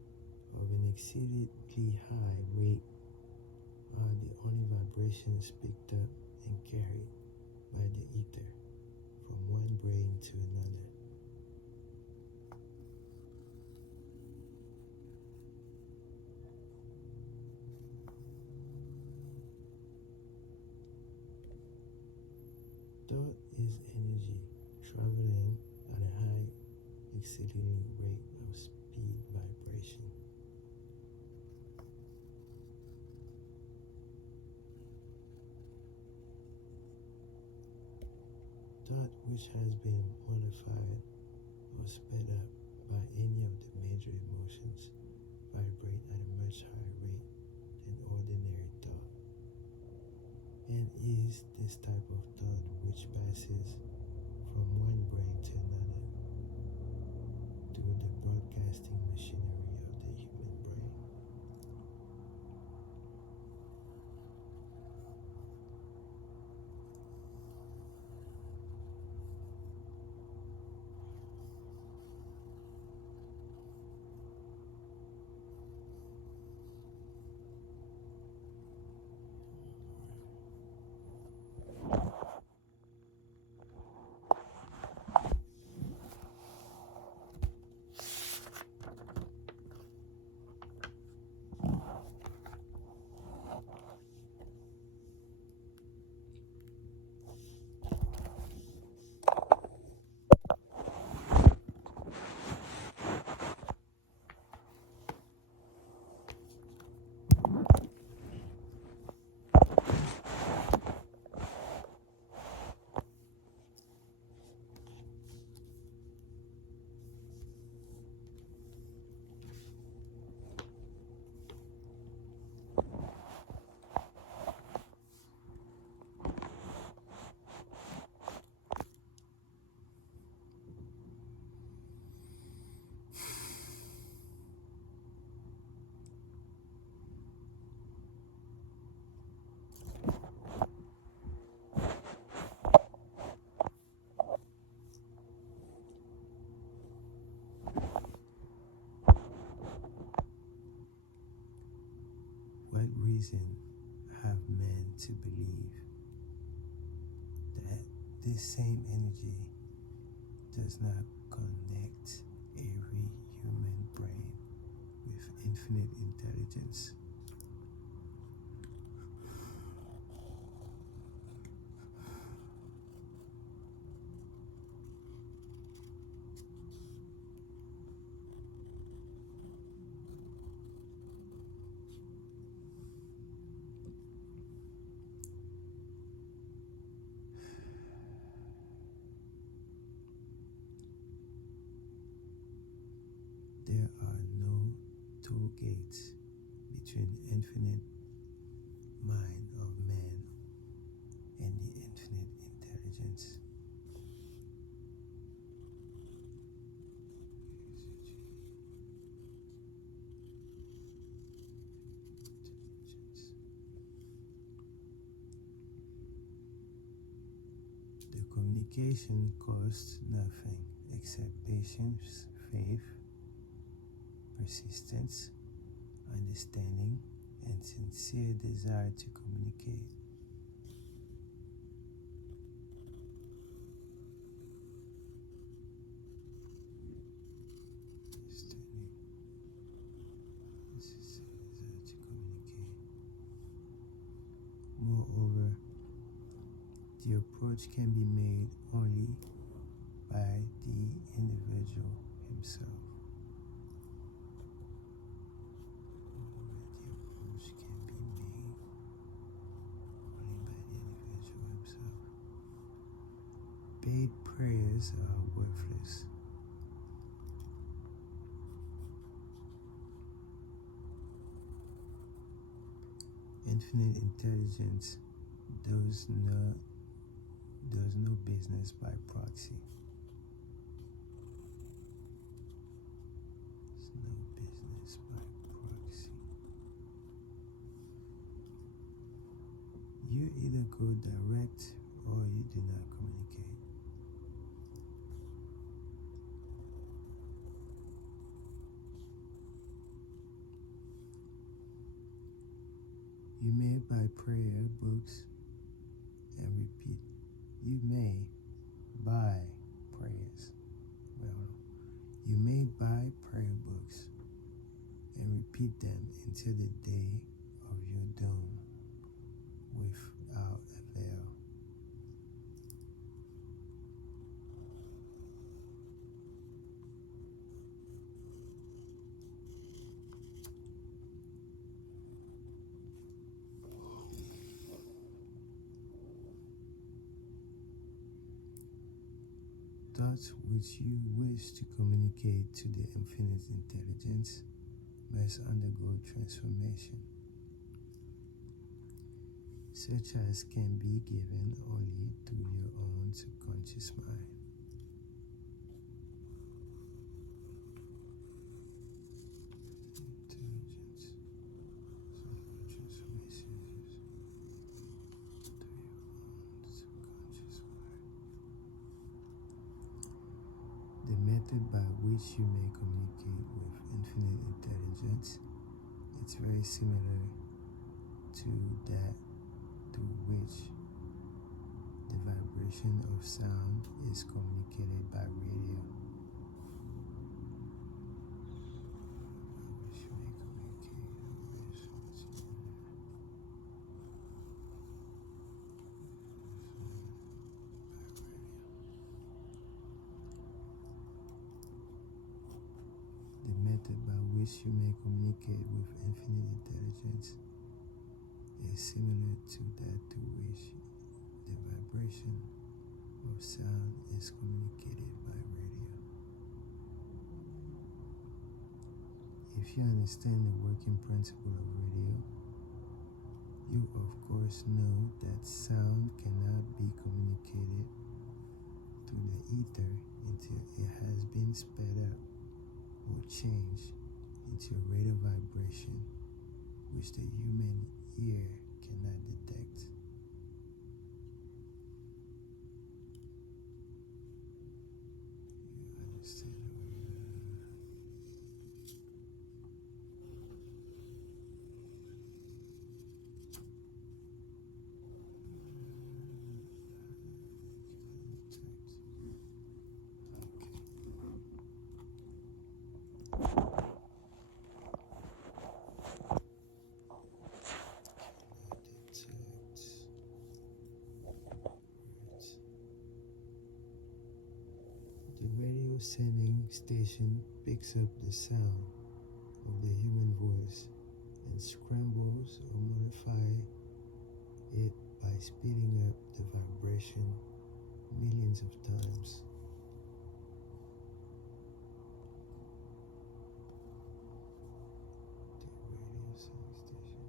of an exceedingly high rate are the only vibrations picked up and carried by the ether from one brain to another. Thought is energy traveling at a high exceeding rate of speed vibration. Thought which has been modified or sped up by any of the major emotions vibrate at a much higher rate than ordinary thought, and is this type of thought which passes from one brain to another through the broadcasting machinery of the human brain. What reason have men to believe that this same energy does not connect every human brain with infinite intelligence? There are no toll gates between the infinite mind of man and the infinite intelligence. The communication costs nothing except patience, faith, persistence, understanding, and sincere desire to communicate. Understanding, sincere desire to communicate. Moreover, the approach can be made only by the individual himself. Paid prayers are worthless. Infinite intelligence does no business by proxy. There's no business by proxy. You either go direct or you do not communicate. You may buy prayer books and repeat. You may buy prayers. Well, you may buy prayer books and repeat them until the day of your doom without avail. thoughts which you wish to communicate to the infinite intelligence must undergo transformation, such as can be given only through your own subconscious mind. Intelligence, transformation through your own subconscious mind. The method by which you may communicate with infinite intelligence is very similar to that through which the vibration of sound is communicated by radio. Which you may communicate with The method by which you may communicate with infinite intelligence is similar to that through which the vibration of sound is communicated by radio. If you understand the working principle of radio, you of course know that sound cannot be communicated through the ether until it has been sped up or changed into a rate of vibration which the human ear cannot detect. You understand? The radio sending station picks up the sound of the human voice and scrambles or modifies it by speeding up the vibration millions of times. The radio sending station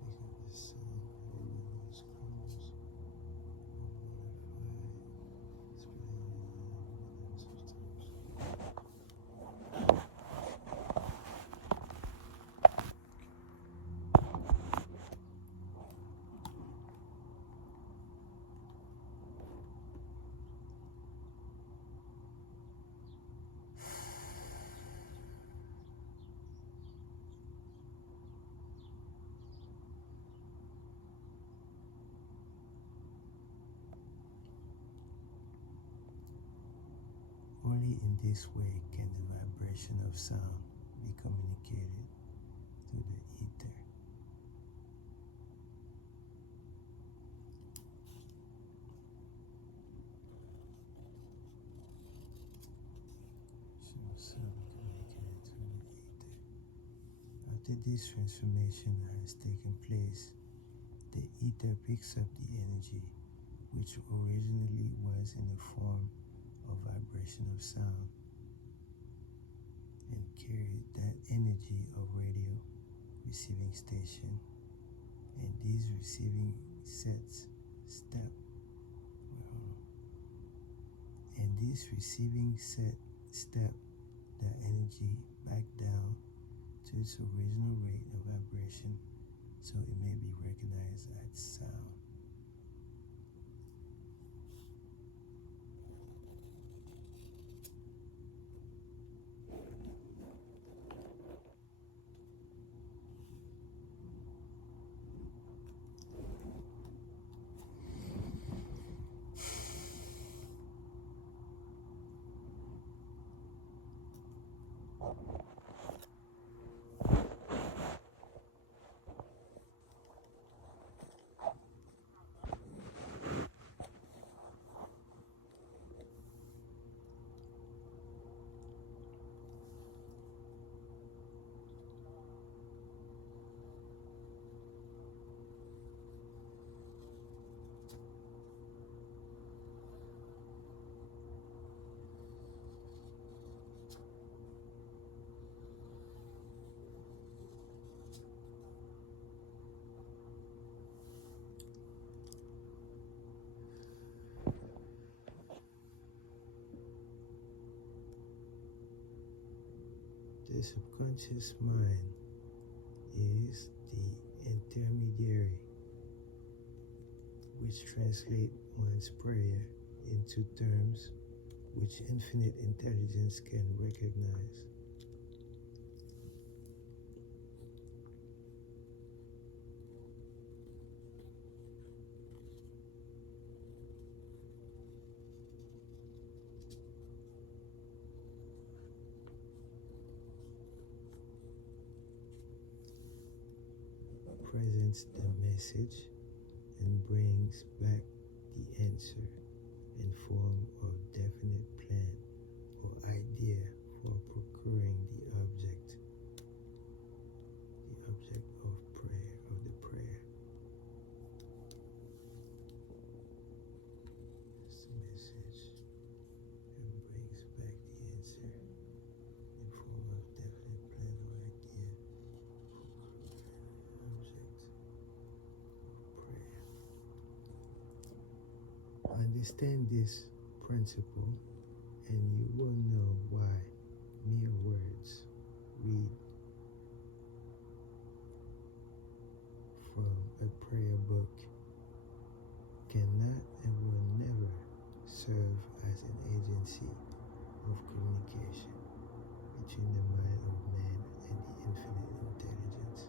picks up the sound of the human voice, scrambles or modifies Only in this way can the vibration of sound be communicated through the ether. So sound communicated through the ether. After this transformation has taken place, the ether picks up the energy which originally was in the form of vibration of sound and carried that energy of radio receiving station, and these receiving sets step the energy back down to its original rate of vibration so it may be recognized as sound. The subconscious mind is the intermediary which translates one's prayer into terms which infinite intelligence can recognize. Presents the message and brings back the answer in form of definite plan or idea for procuring the object of prayer, of the prayer. It's the message and brings back the answer in form of definite plan or idea for procuring the object of prayer. Understand this principle and you will know why mere words read from a prayer book cannot and will never serve as an agency of communication between the mind of man and the infinite intelligence.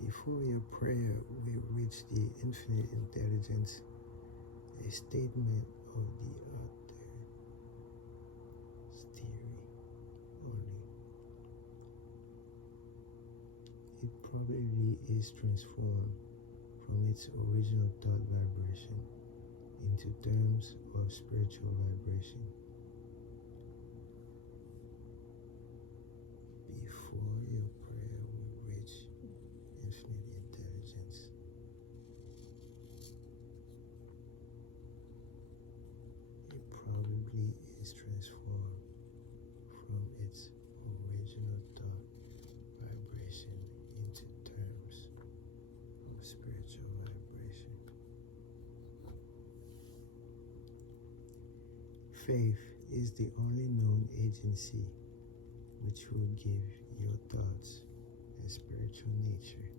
Before your prayer will reach the infinite intelligence, a statement of the author's theory only. It probably is transformed from its original thought vibration into terms of spiritual vibration. Before your prayer will reach infinite intelligence, it probably is transformed from its original thought vibration into terms of spiritual vibration. Faith is the only known agency which will give your thoughts a spiritual nature.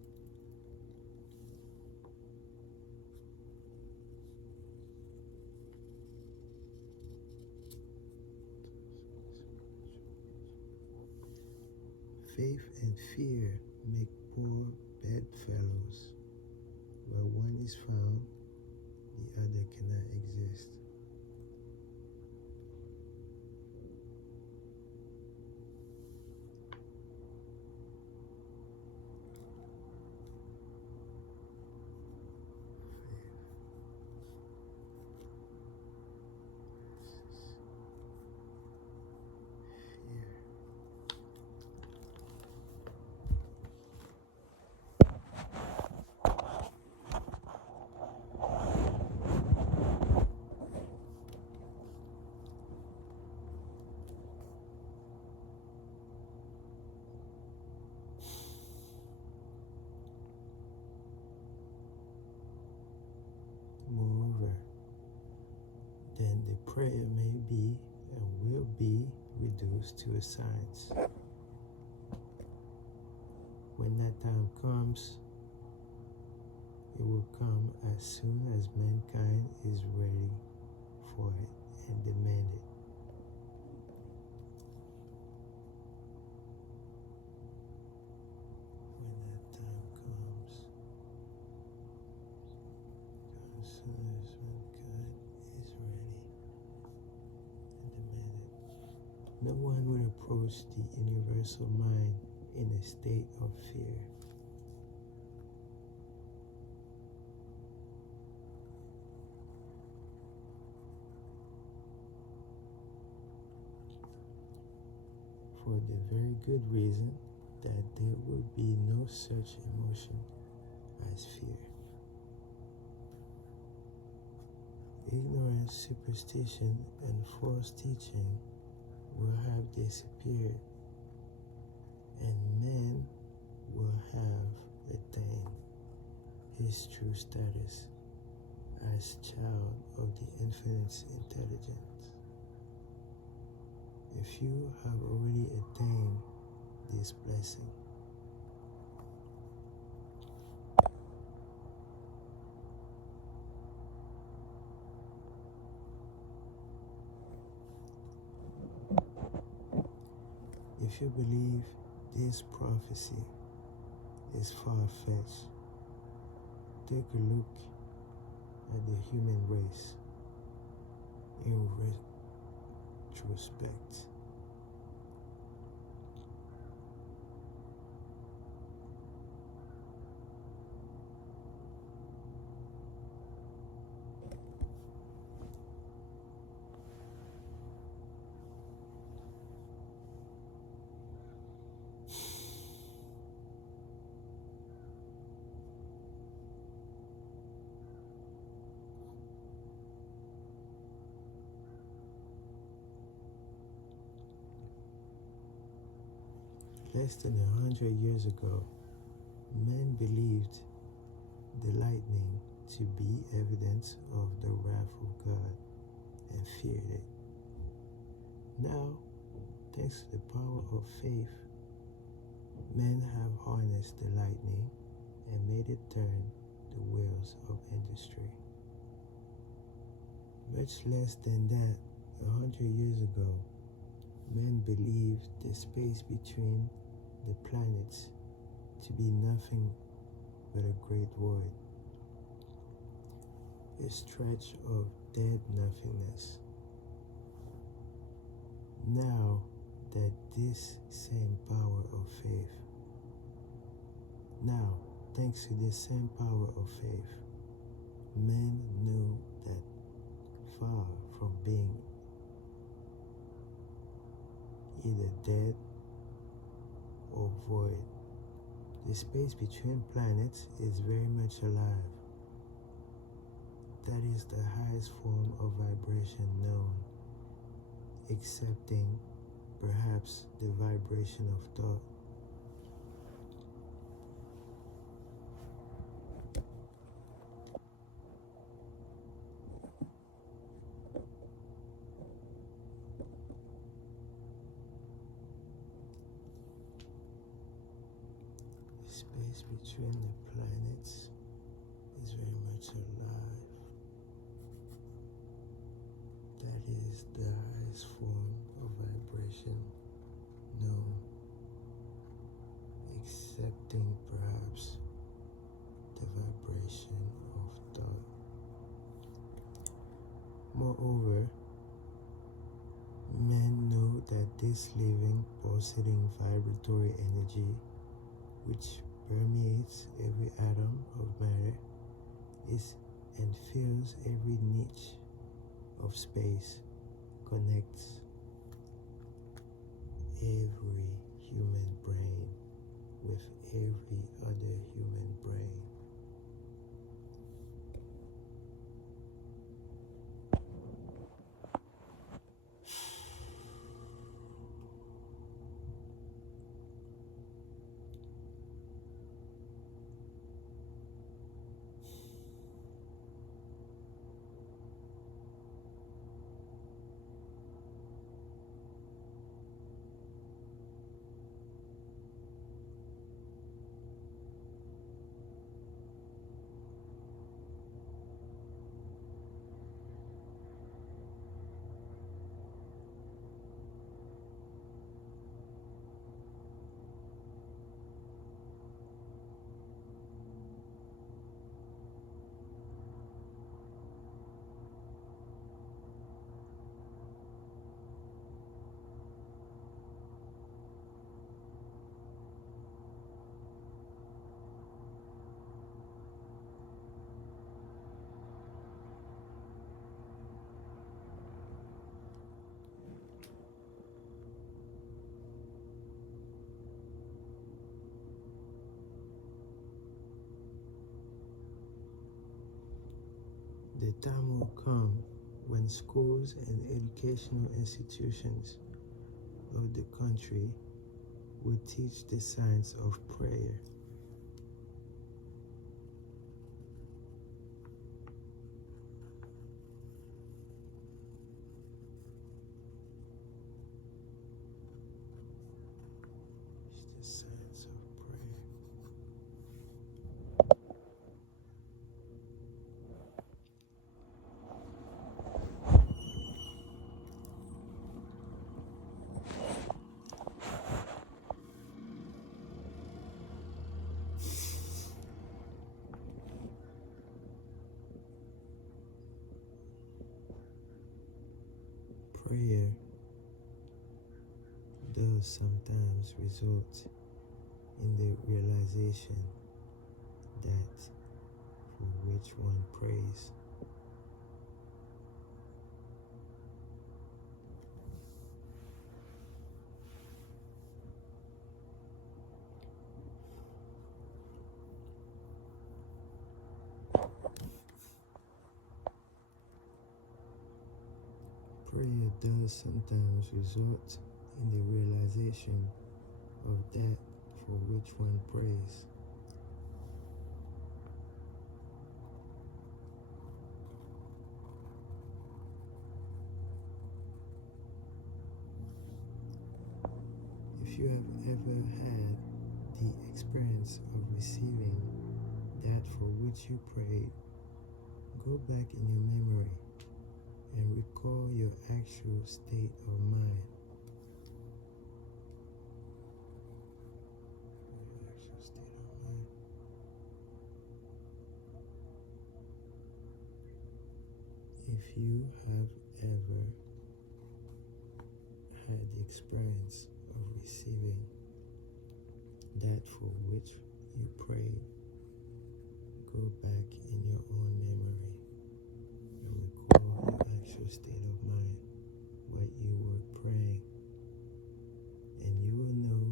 Faith and fear make poor bedfellows. Where one is found, the other cannot exist. Moreover, then the prayer may be and will be reduced to a science. When that time comes, it will come as soon as mankind is ready for it and demand it. When that time comes, as soon as mankind is ready and demand it. No one will approach the universal mind in a state of fear. For the very good reason that there will be no such emotion as fear. Ignorance, superstition, and false teaching will have disappeared, and man will have attained his true status as child of the infinite's intelligence. If you have already attained this blessing, if you believe this prophecy is far-fetched, take a look at the human race in retrospect. Less than 100 years ago, men believed the lightning to be evidence of the wrath of God and feared it. Now, thanks to the power of faith, men have harnessed the lightning and made it turn the wheels of industry. Much less than that, 100 years ago, men believed the space between the planets to be nothing but a great void, a stretch of dead nothingness. Now that this same power of faith, thanks to this same power of faith, men knew that far from being either dead or void, the space between planets is very much alive. That is the highest form of vibration known, excepting perhaps the vibration of thought. The space between the planets is very much alive. That is the highest form of vibration known, excepting perhaps the vibration of thought. Moreover, men know that this living, pulsating, vibratory energy which permeates every atom of matter is and fills every niche of space, connects every human brain with every other human brain. The time will come when schools and educational institutions of the country will teach the science of prayer. The science of prayer. Prayer does sometimes result in the realization that for which one prays. Prayer does sometimes result in the realization of that for which one prays. If you have ever had the experience of receiving that for which you prayed, go back in your memory and recall your actual state of mind. If you have ever had the experience of receiving that for which you prayed, go back in your own memory and recall your actual state of mind, what you were praying, and you will know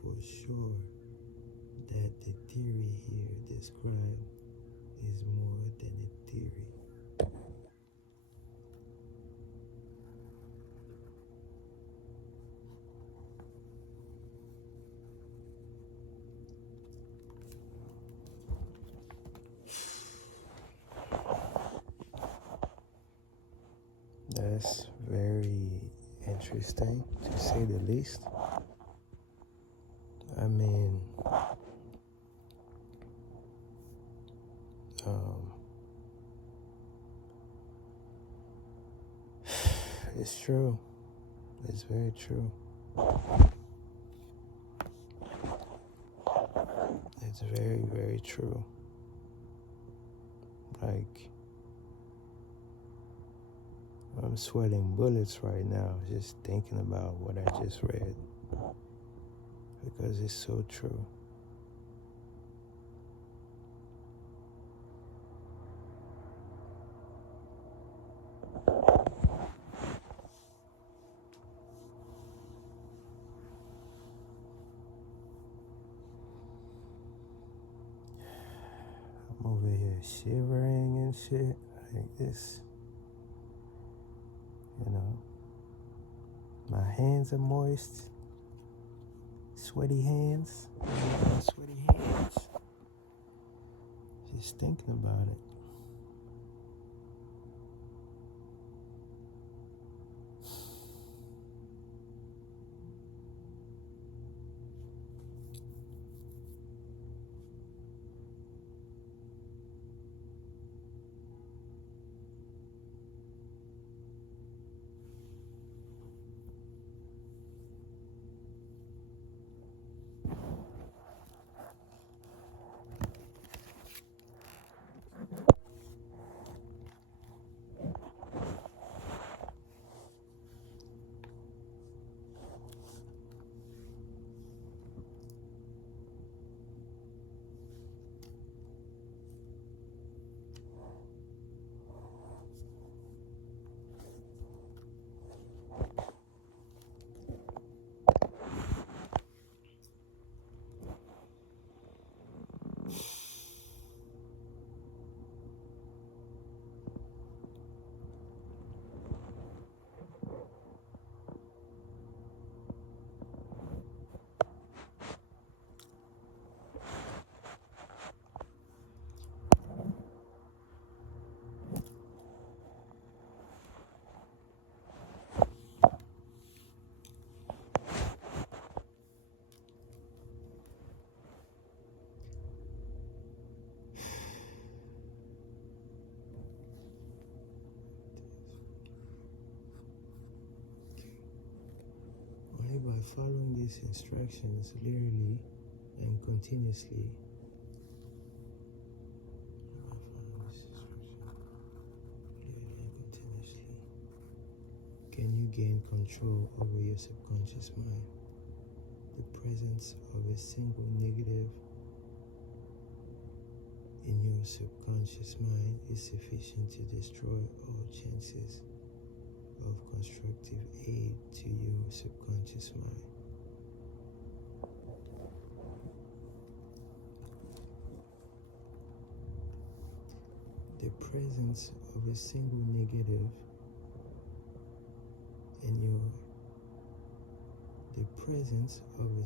for sure that the theory here described is more than a theory. That's very interesting, to say the least. I mean, it's true. It's very true. It's very, very true. Like, I'm sweating bullets right now just thinking about what I just read, because it's so true. I'm over here shivering and shit like this. You know, my hands are moist, sweaty hands, sweaty hands. Just thinking about it. By following these instructions literally and continuously, can you gain control over your subconscious mind? The presence of a single negative in your subconscious mind is sufficient to destroy all chances of constructive aid to your subconscious mind. The presence of a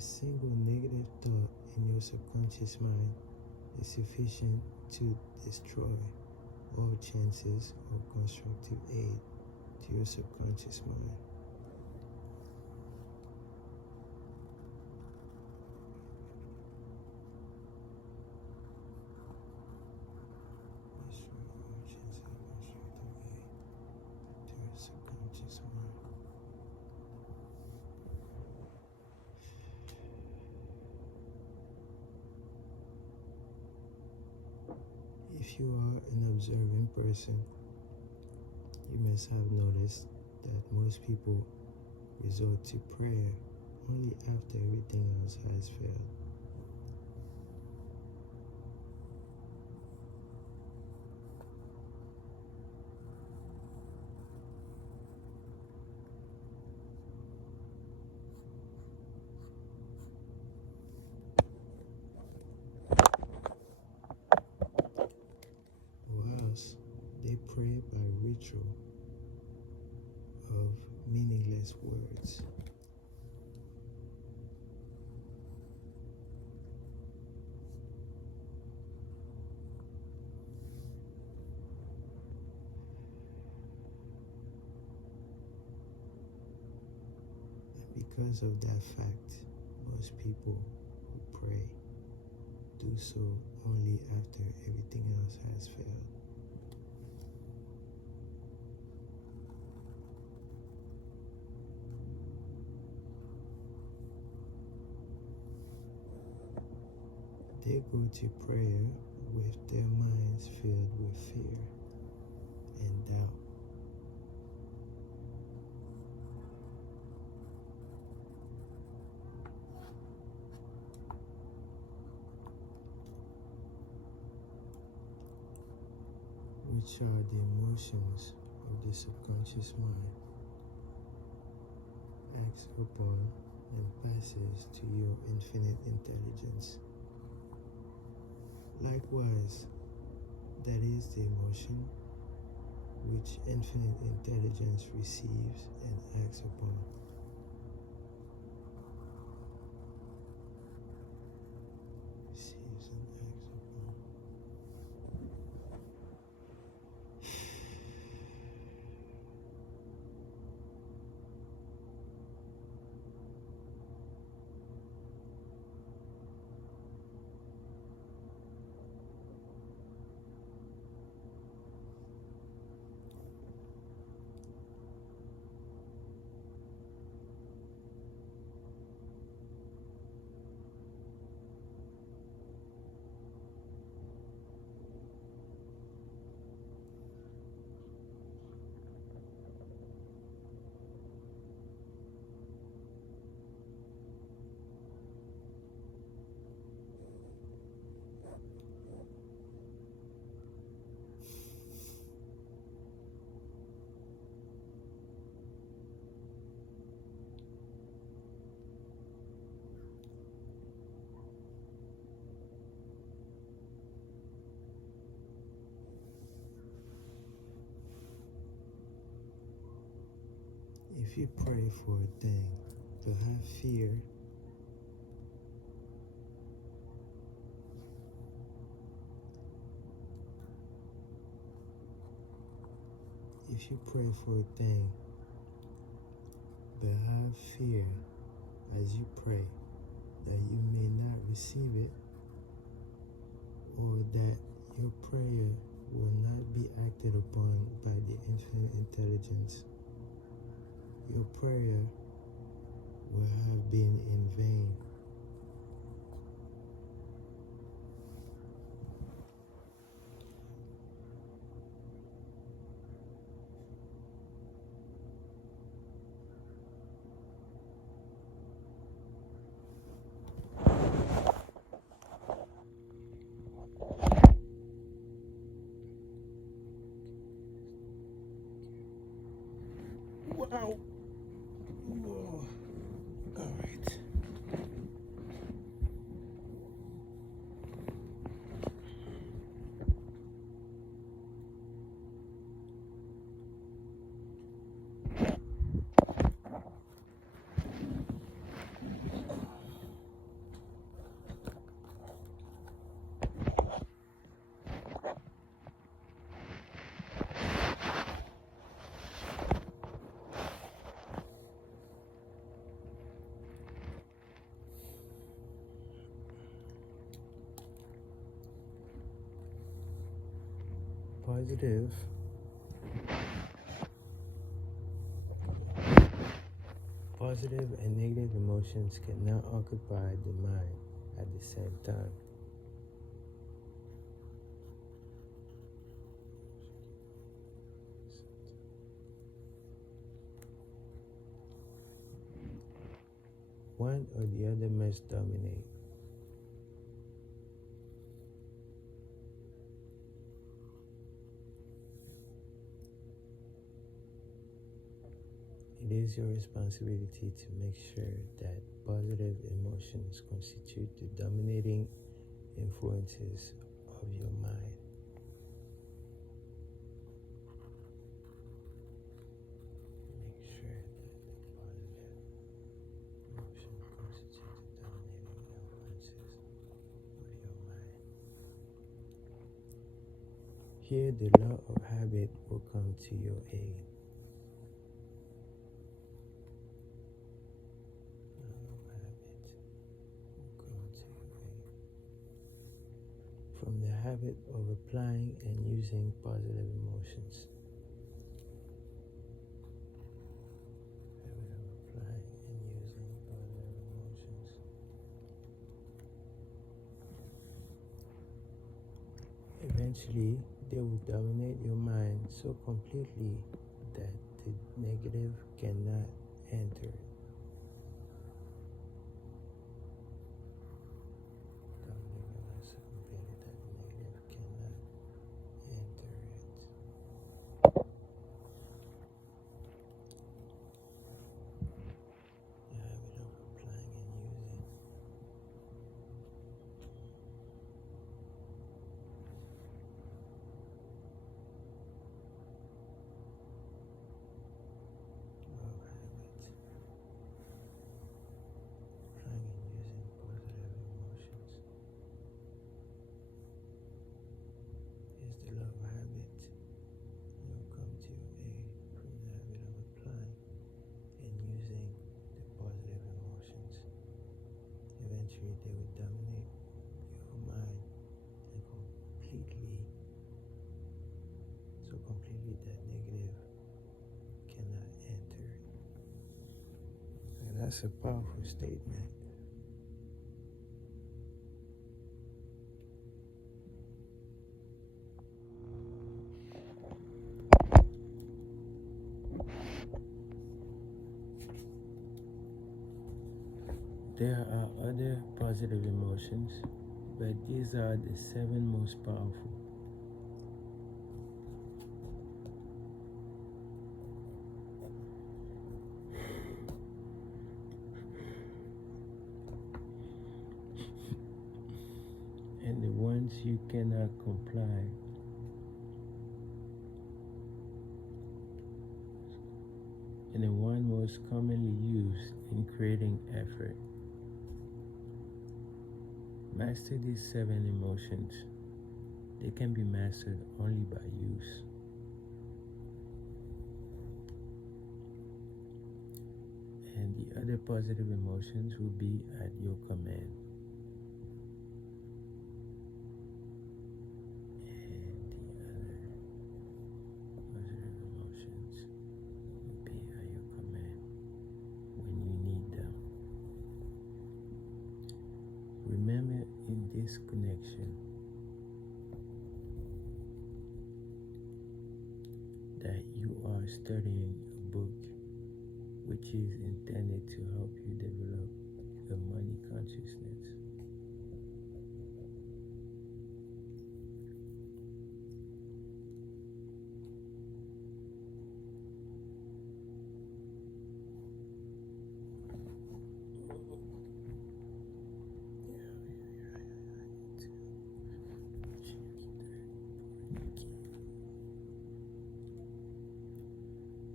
single negative thought in your subconscious mind is sufficient to destroy all chances of constructive aid to your subconscious mind. Destroy all chances of constructive aid to your subconscious mind. If you are an observant person, you must have noticed that most people resort to prayer only after everything else has failed. Or else, they pray by ritual of meaningless words. And because of that fact, most people who pray do so only after everything else has failed. They go to prayer with their minds filled with fear and doubt. Which are the emotions of the subconscious mind, acts upon and passes to your infinite intelligence. Likewise, that is the emotion which infinite intelligence receives and acts upon. Receives and acts upon. If you pray for a thing to have fear, if you pray for a thing but have fear as you pray that you may not receive it, or that your prayer will not be acted upon by the infinite intelligence, your prayer will have been in vain. Wow. Whoa. All right. Positive and negative emotions cannot occupy the mind at the same time. One or the other must dominate. It is your responsibility to make sure that positive emotions constitute the dominating influences of your mind. Make sure that the positive emotion constitute the dominating influences of your mind. Here, the law of habit will come to your aid. From the habit of applying and using positive emotions. Habit of applying and using positive emotions. Eventually, they will dominate your mind so completely that the negative cannot enter it. They will dominate your mind and so completely that negative cannot enter it. And that's a powerful statement. There are other positive emotions, but these are the 7 most powerful. And the ones you cannot comply. And the one most commonly used in creating effort. Master these 7 emotions. They can be mastered only by use. And the other positive emotions will be at your command. Be at your command when you need them. disconnection that you are studying a book which is intended to help you develop a money consciousness.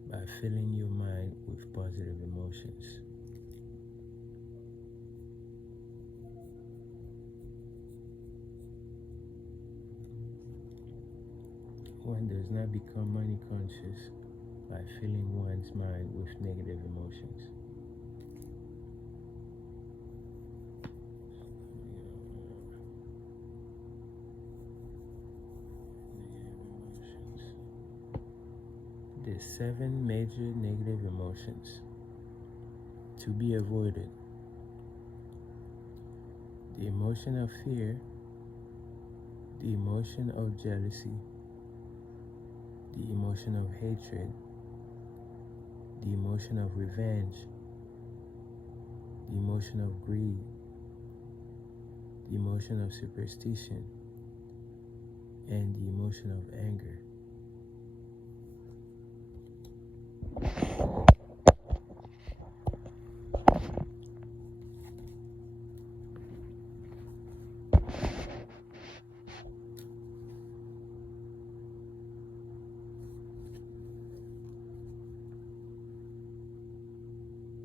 By filling your mind with positive emotions. One does not become money conscious by filling one's mind with negative emotions. There's 7 major negative emotions to be avoided. The emotion of fear, the emotion of jealousy, the emotion of hatred, the emotion of revenge, the emotion of greed, the emotion of superstition, and the emotion of anger.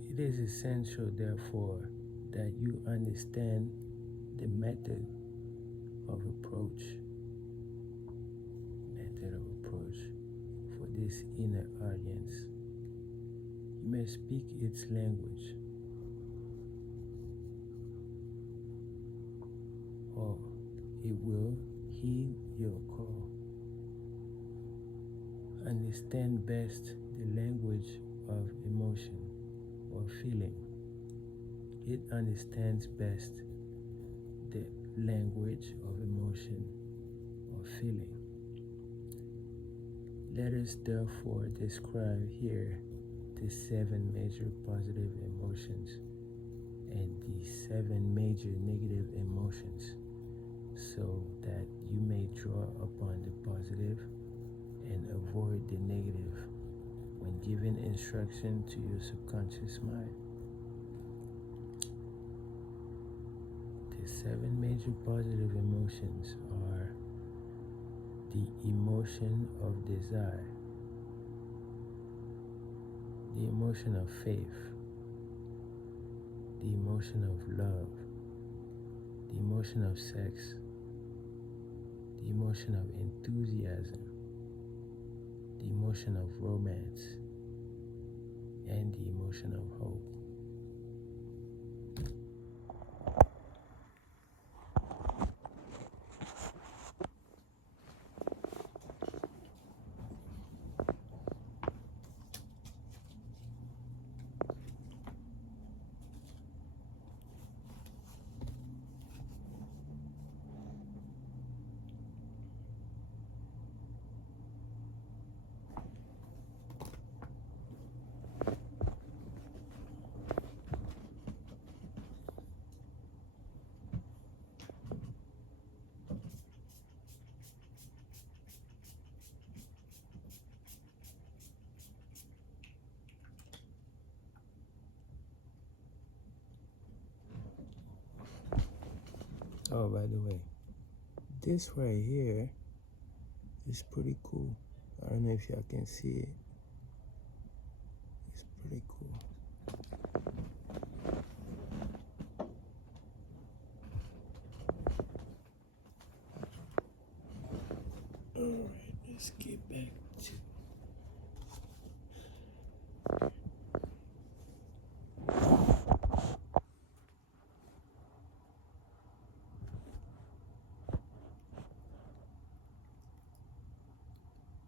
It is essential, therefore, that you understand the method of approach for this inner audience. You may speak its language, or it will heed your call. Understand best the language of emotion or feeling. It understands best the language of emotion or feeling. Let us therefore describe here the 7 major positive emotions and the 7 major negative emotions, so that you may draw upon the positive and avoid the negative when giving instruction to your subconscious mind. The 7 major positive emotions are the emotion of desire, the emotion of faith, the emotion of love, the emotion of sex, the emotion of enthusiasm, the emotion of romance, and the emotion of hope. Oh, by the way, this right here is pretty cool. I don't know if y'all can see it. It's pretty cool. Alright, let's get back to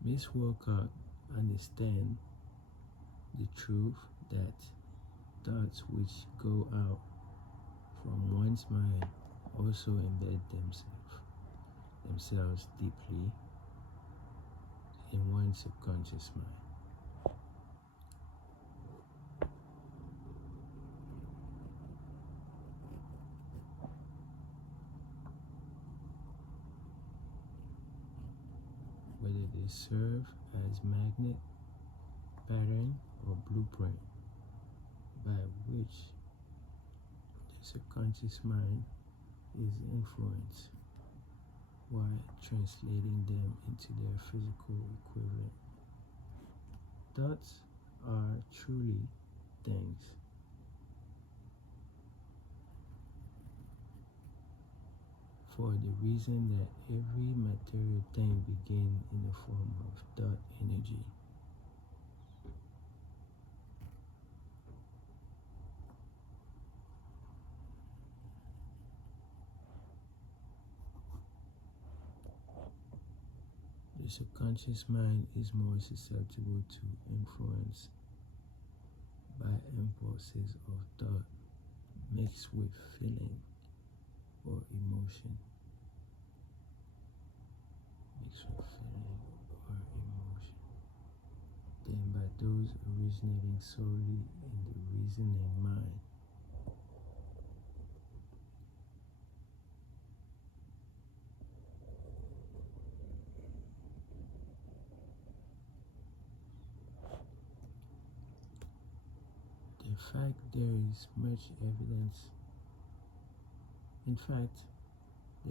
Miss Walcott. Understand the truth that thoughts which go out from one's mind also embed themselves deeply in one's subconscious mind. Whether they serve as magnet, pattern, or blueprint by which the subconscious mind is influenced while translating them into their physical equivalent. Thoughts are truly things. For the reason that every material thing begins in the form of thought energy. The subconscious mind is more susceptible to influence by impulses of thought mixed with feeling or emotion. Than by those originating solely in the reasoning mind. In fact, there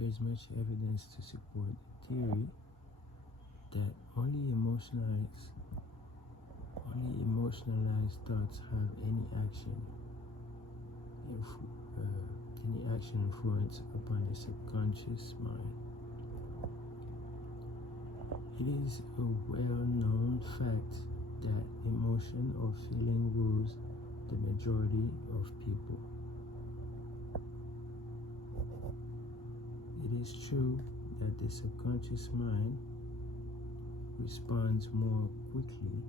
is much evidence to support the theory that only emotionalized thoughts have any action influence upon the subconscious mind. It is a well-known fact that emotion or feeling rules the majority of people. It is true that the subconscious mind responds more quickly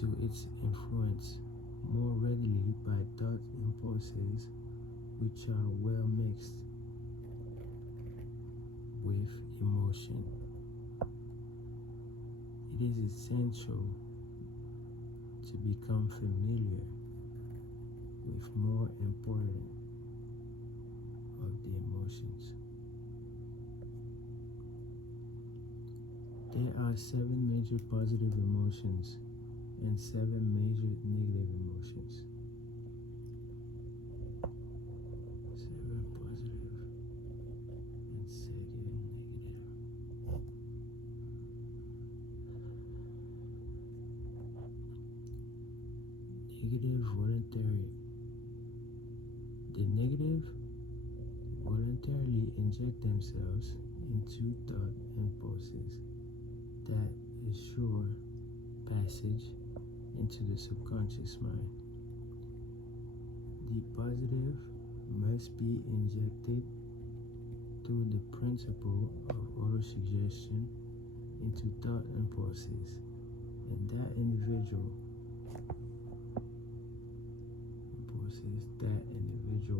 to its influence more readily by thought impulses which are well mixed with emotion. It is essential to become familiar with more important of the emotions. There are 7 major positive emotions and 7 major negative emotions. 7 positive and 7 negative. Negative voluntary. The negative voluntarily inject themselves into thought impulses that assure passage into the subconscious mind. The positive must be injected through the principle of autosuggestion into thought impulses, and that individual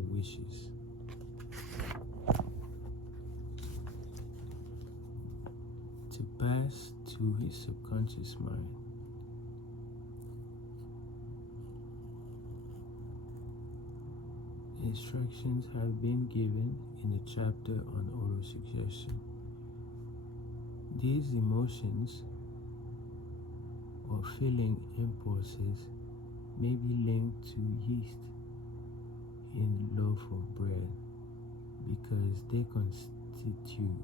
wishes. To pass to his subconscious mind. Instructions have been given in the chapter on autosuggestion. These emotions or feeling impulses may be linked to yeast in loaf of bread because they constitute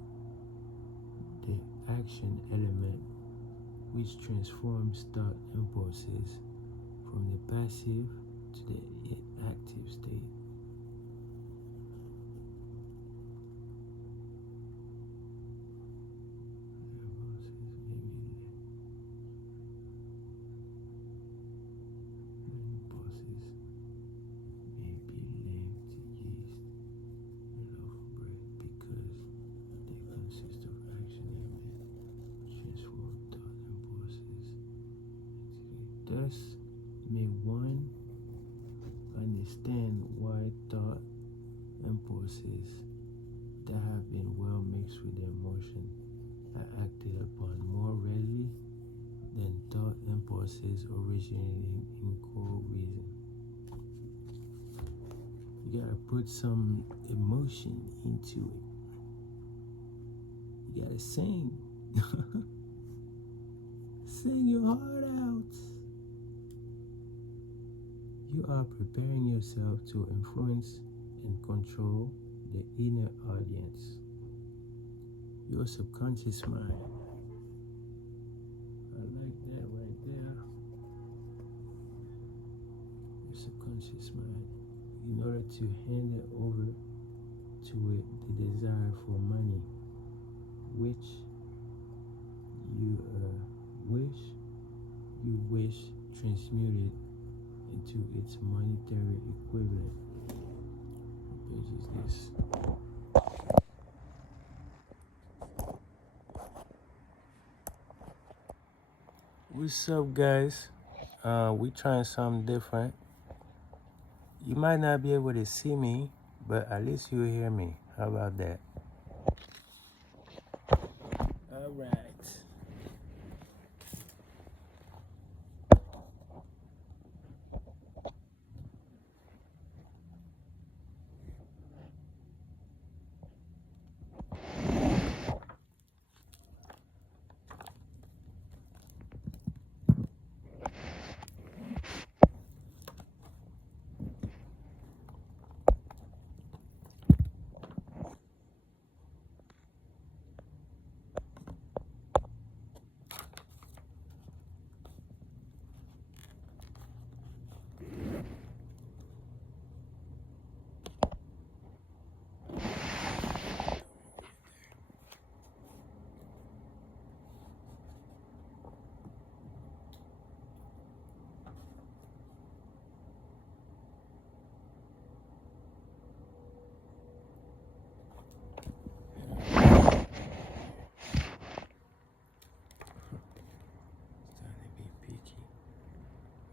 the action element which transforms thought impulses from the passive to the active state. Thus may one understand why thought impulses that have been well mixed with the emotion are acted upon more readily than thought impulses originating in cold reason. You gotta put some emotion into it. You gotta sing. Sing your heart out. You are preparing yourself to influence and control the inner audience, your subconscious mind. I like that right there. Your subconscious mind. In order to hand it over to it the desire for money, which you wish transmuted into its monetary equivalent. What page is this? What's up, guys? We trying something different. You might not be able to see me, but at least you'll hear me. How about that? All right.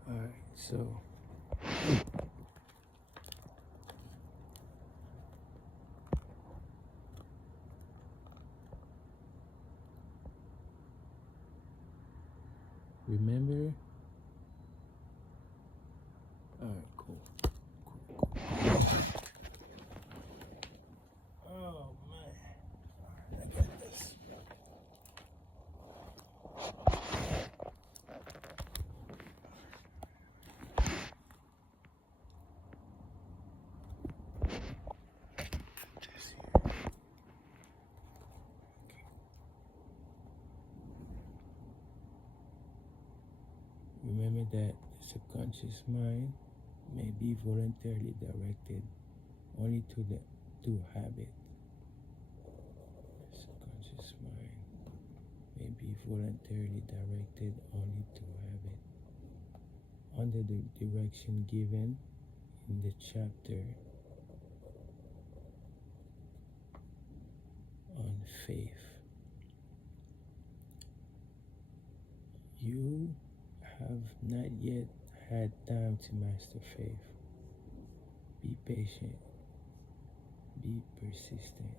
Alright, so remember? Alright, cool. Oh man. I got this. Remember that the subconscious mind may be voluntarily directed only to habit. The subconscious mind may be voluntarily directed only to habit. Under the direction given in the chapter on faith, you have not yet had time to master faith. Be patient. Be persistent.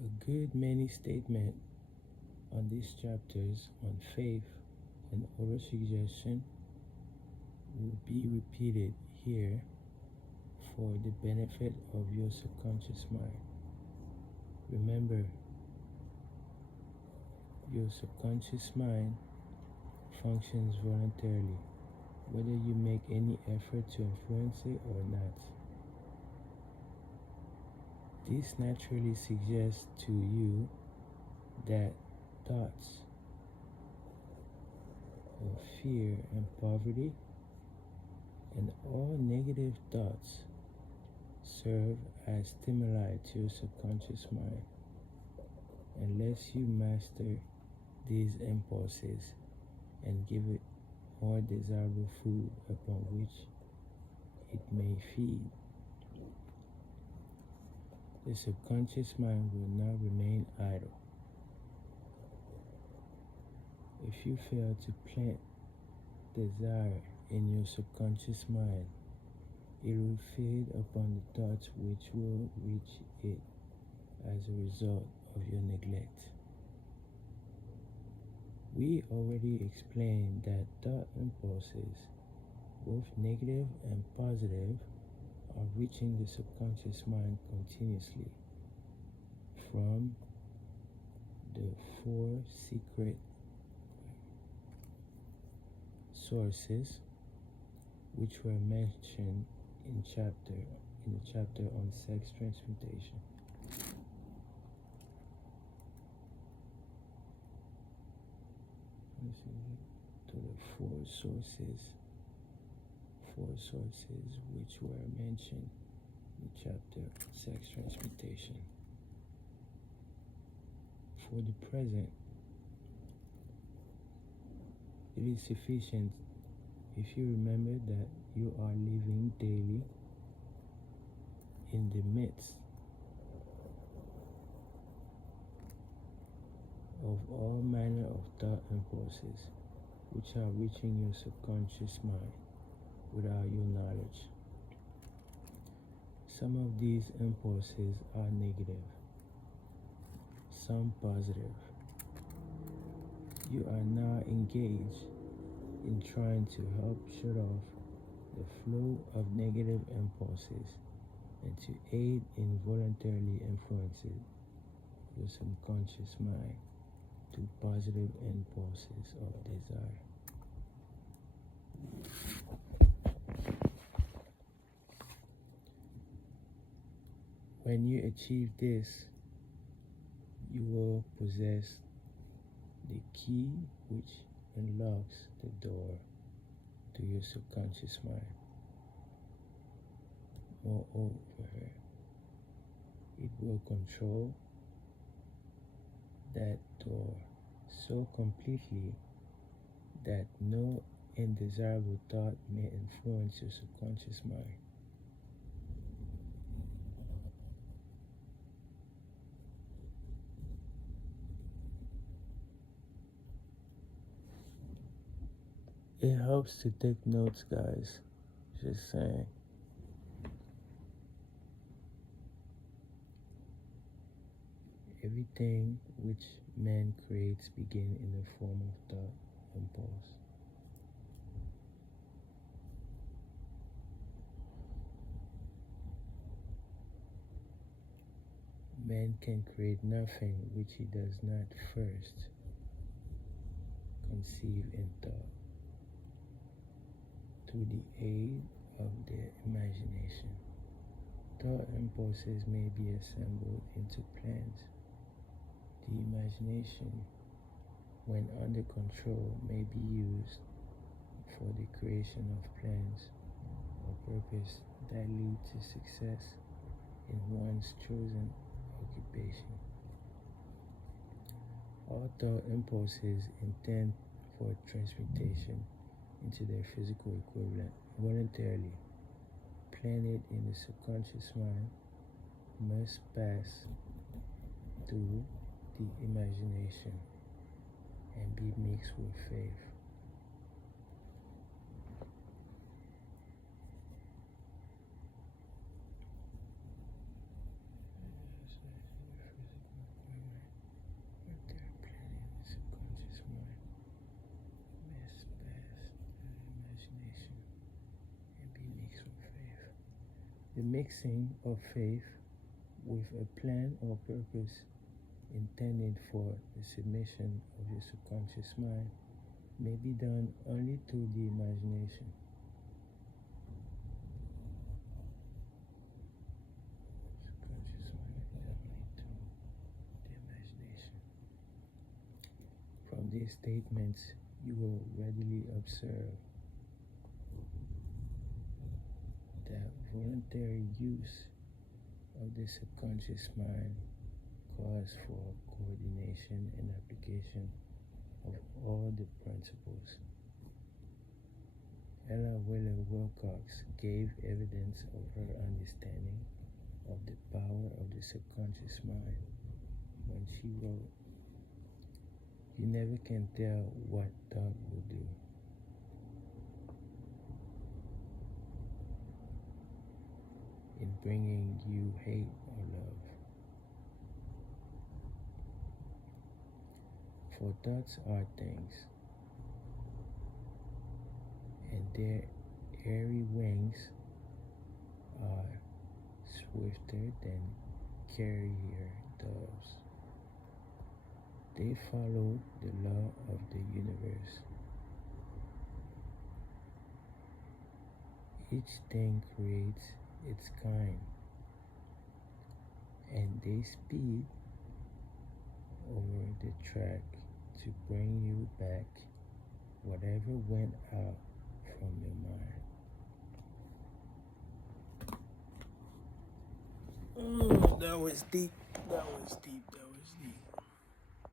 A good many statements on these chapters on faith and auto suggestion will be repeated here for the benefit of your subconscious mind. Remember, your subconscious mind functions voluntarily, whether you make any effort to influence it or not. This naturally suggests to you that thoughts of fear and poverty and all negative thoughts serve as stimuli to your subconscious mind. Unless you master these impulses and give it more desirable food upon which it may feed, the subconscious mind will not remain idle. If you fail to plant desire in your subconscious mind. It will feed upon the thoughts which will reach it as a result of your neglect. We already explained that thought impulses, both negative and positive, are reaching the subconscious mind continuously from the four secret sources which were mentioned in the chapter on sex transmutation. To the four sources which were mentioned in the chapter sex transmutation. For the present, it is sufficient if you remember that you are living daily in the midst of all manner of thought impulses which are reaching your subconscious mind without your knowledge. Some of these impulses are negative, some positive. You are now engaged in trying to help shut off the flow of negative impulses and to aid in voluntarily influencing your subconscious mind to positive impulses of desire. When you achieve this, you will possess the key which unlocks the door to your subconscious mind. Moreover, it will control that door so completely that no undesirable thought may influence your subconscious mind. It helps to take notes, guys. Just saying. Everything which man creates begins in the form of thought impulse. Man can create nothing which he does not first conceive in thought through the aid of the imagination. Thought impulses may be assembled into plans. The imagination, when under control, may be used for the creation of plans or purpose that lead to success in one's chosen occupation. All thought impulses intend for transmutation into their physical equivalent voluntarily planted in the subconscious mind must pass through the imagination and be mixed with faith. The mixing of faith with a plan or purpose intended for the submission of your subconscious mind may be done only through the imagination. From these statements, you will readily observe that voluntary use of the subconscious mind calls for coordination and application of all the principles. Ella Wheeler Wilcox gave evidence of her understanding of the power of the subconscious mind when she wrote, "You never can tell what thought will do. bringing you hate or love. For thoughts are things, and their airy wings are swifter than carrier doves. They follow the law of the universe. Each thing creates its kind, and they speed over the track to bring you back whatever went out from your mind. That was deep. That was deep.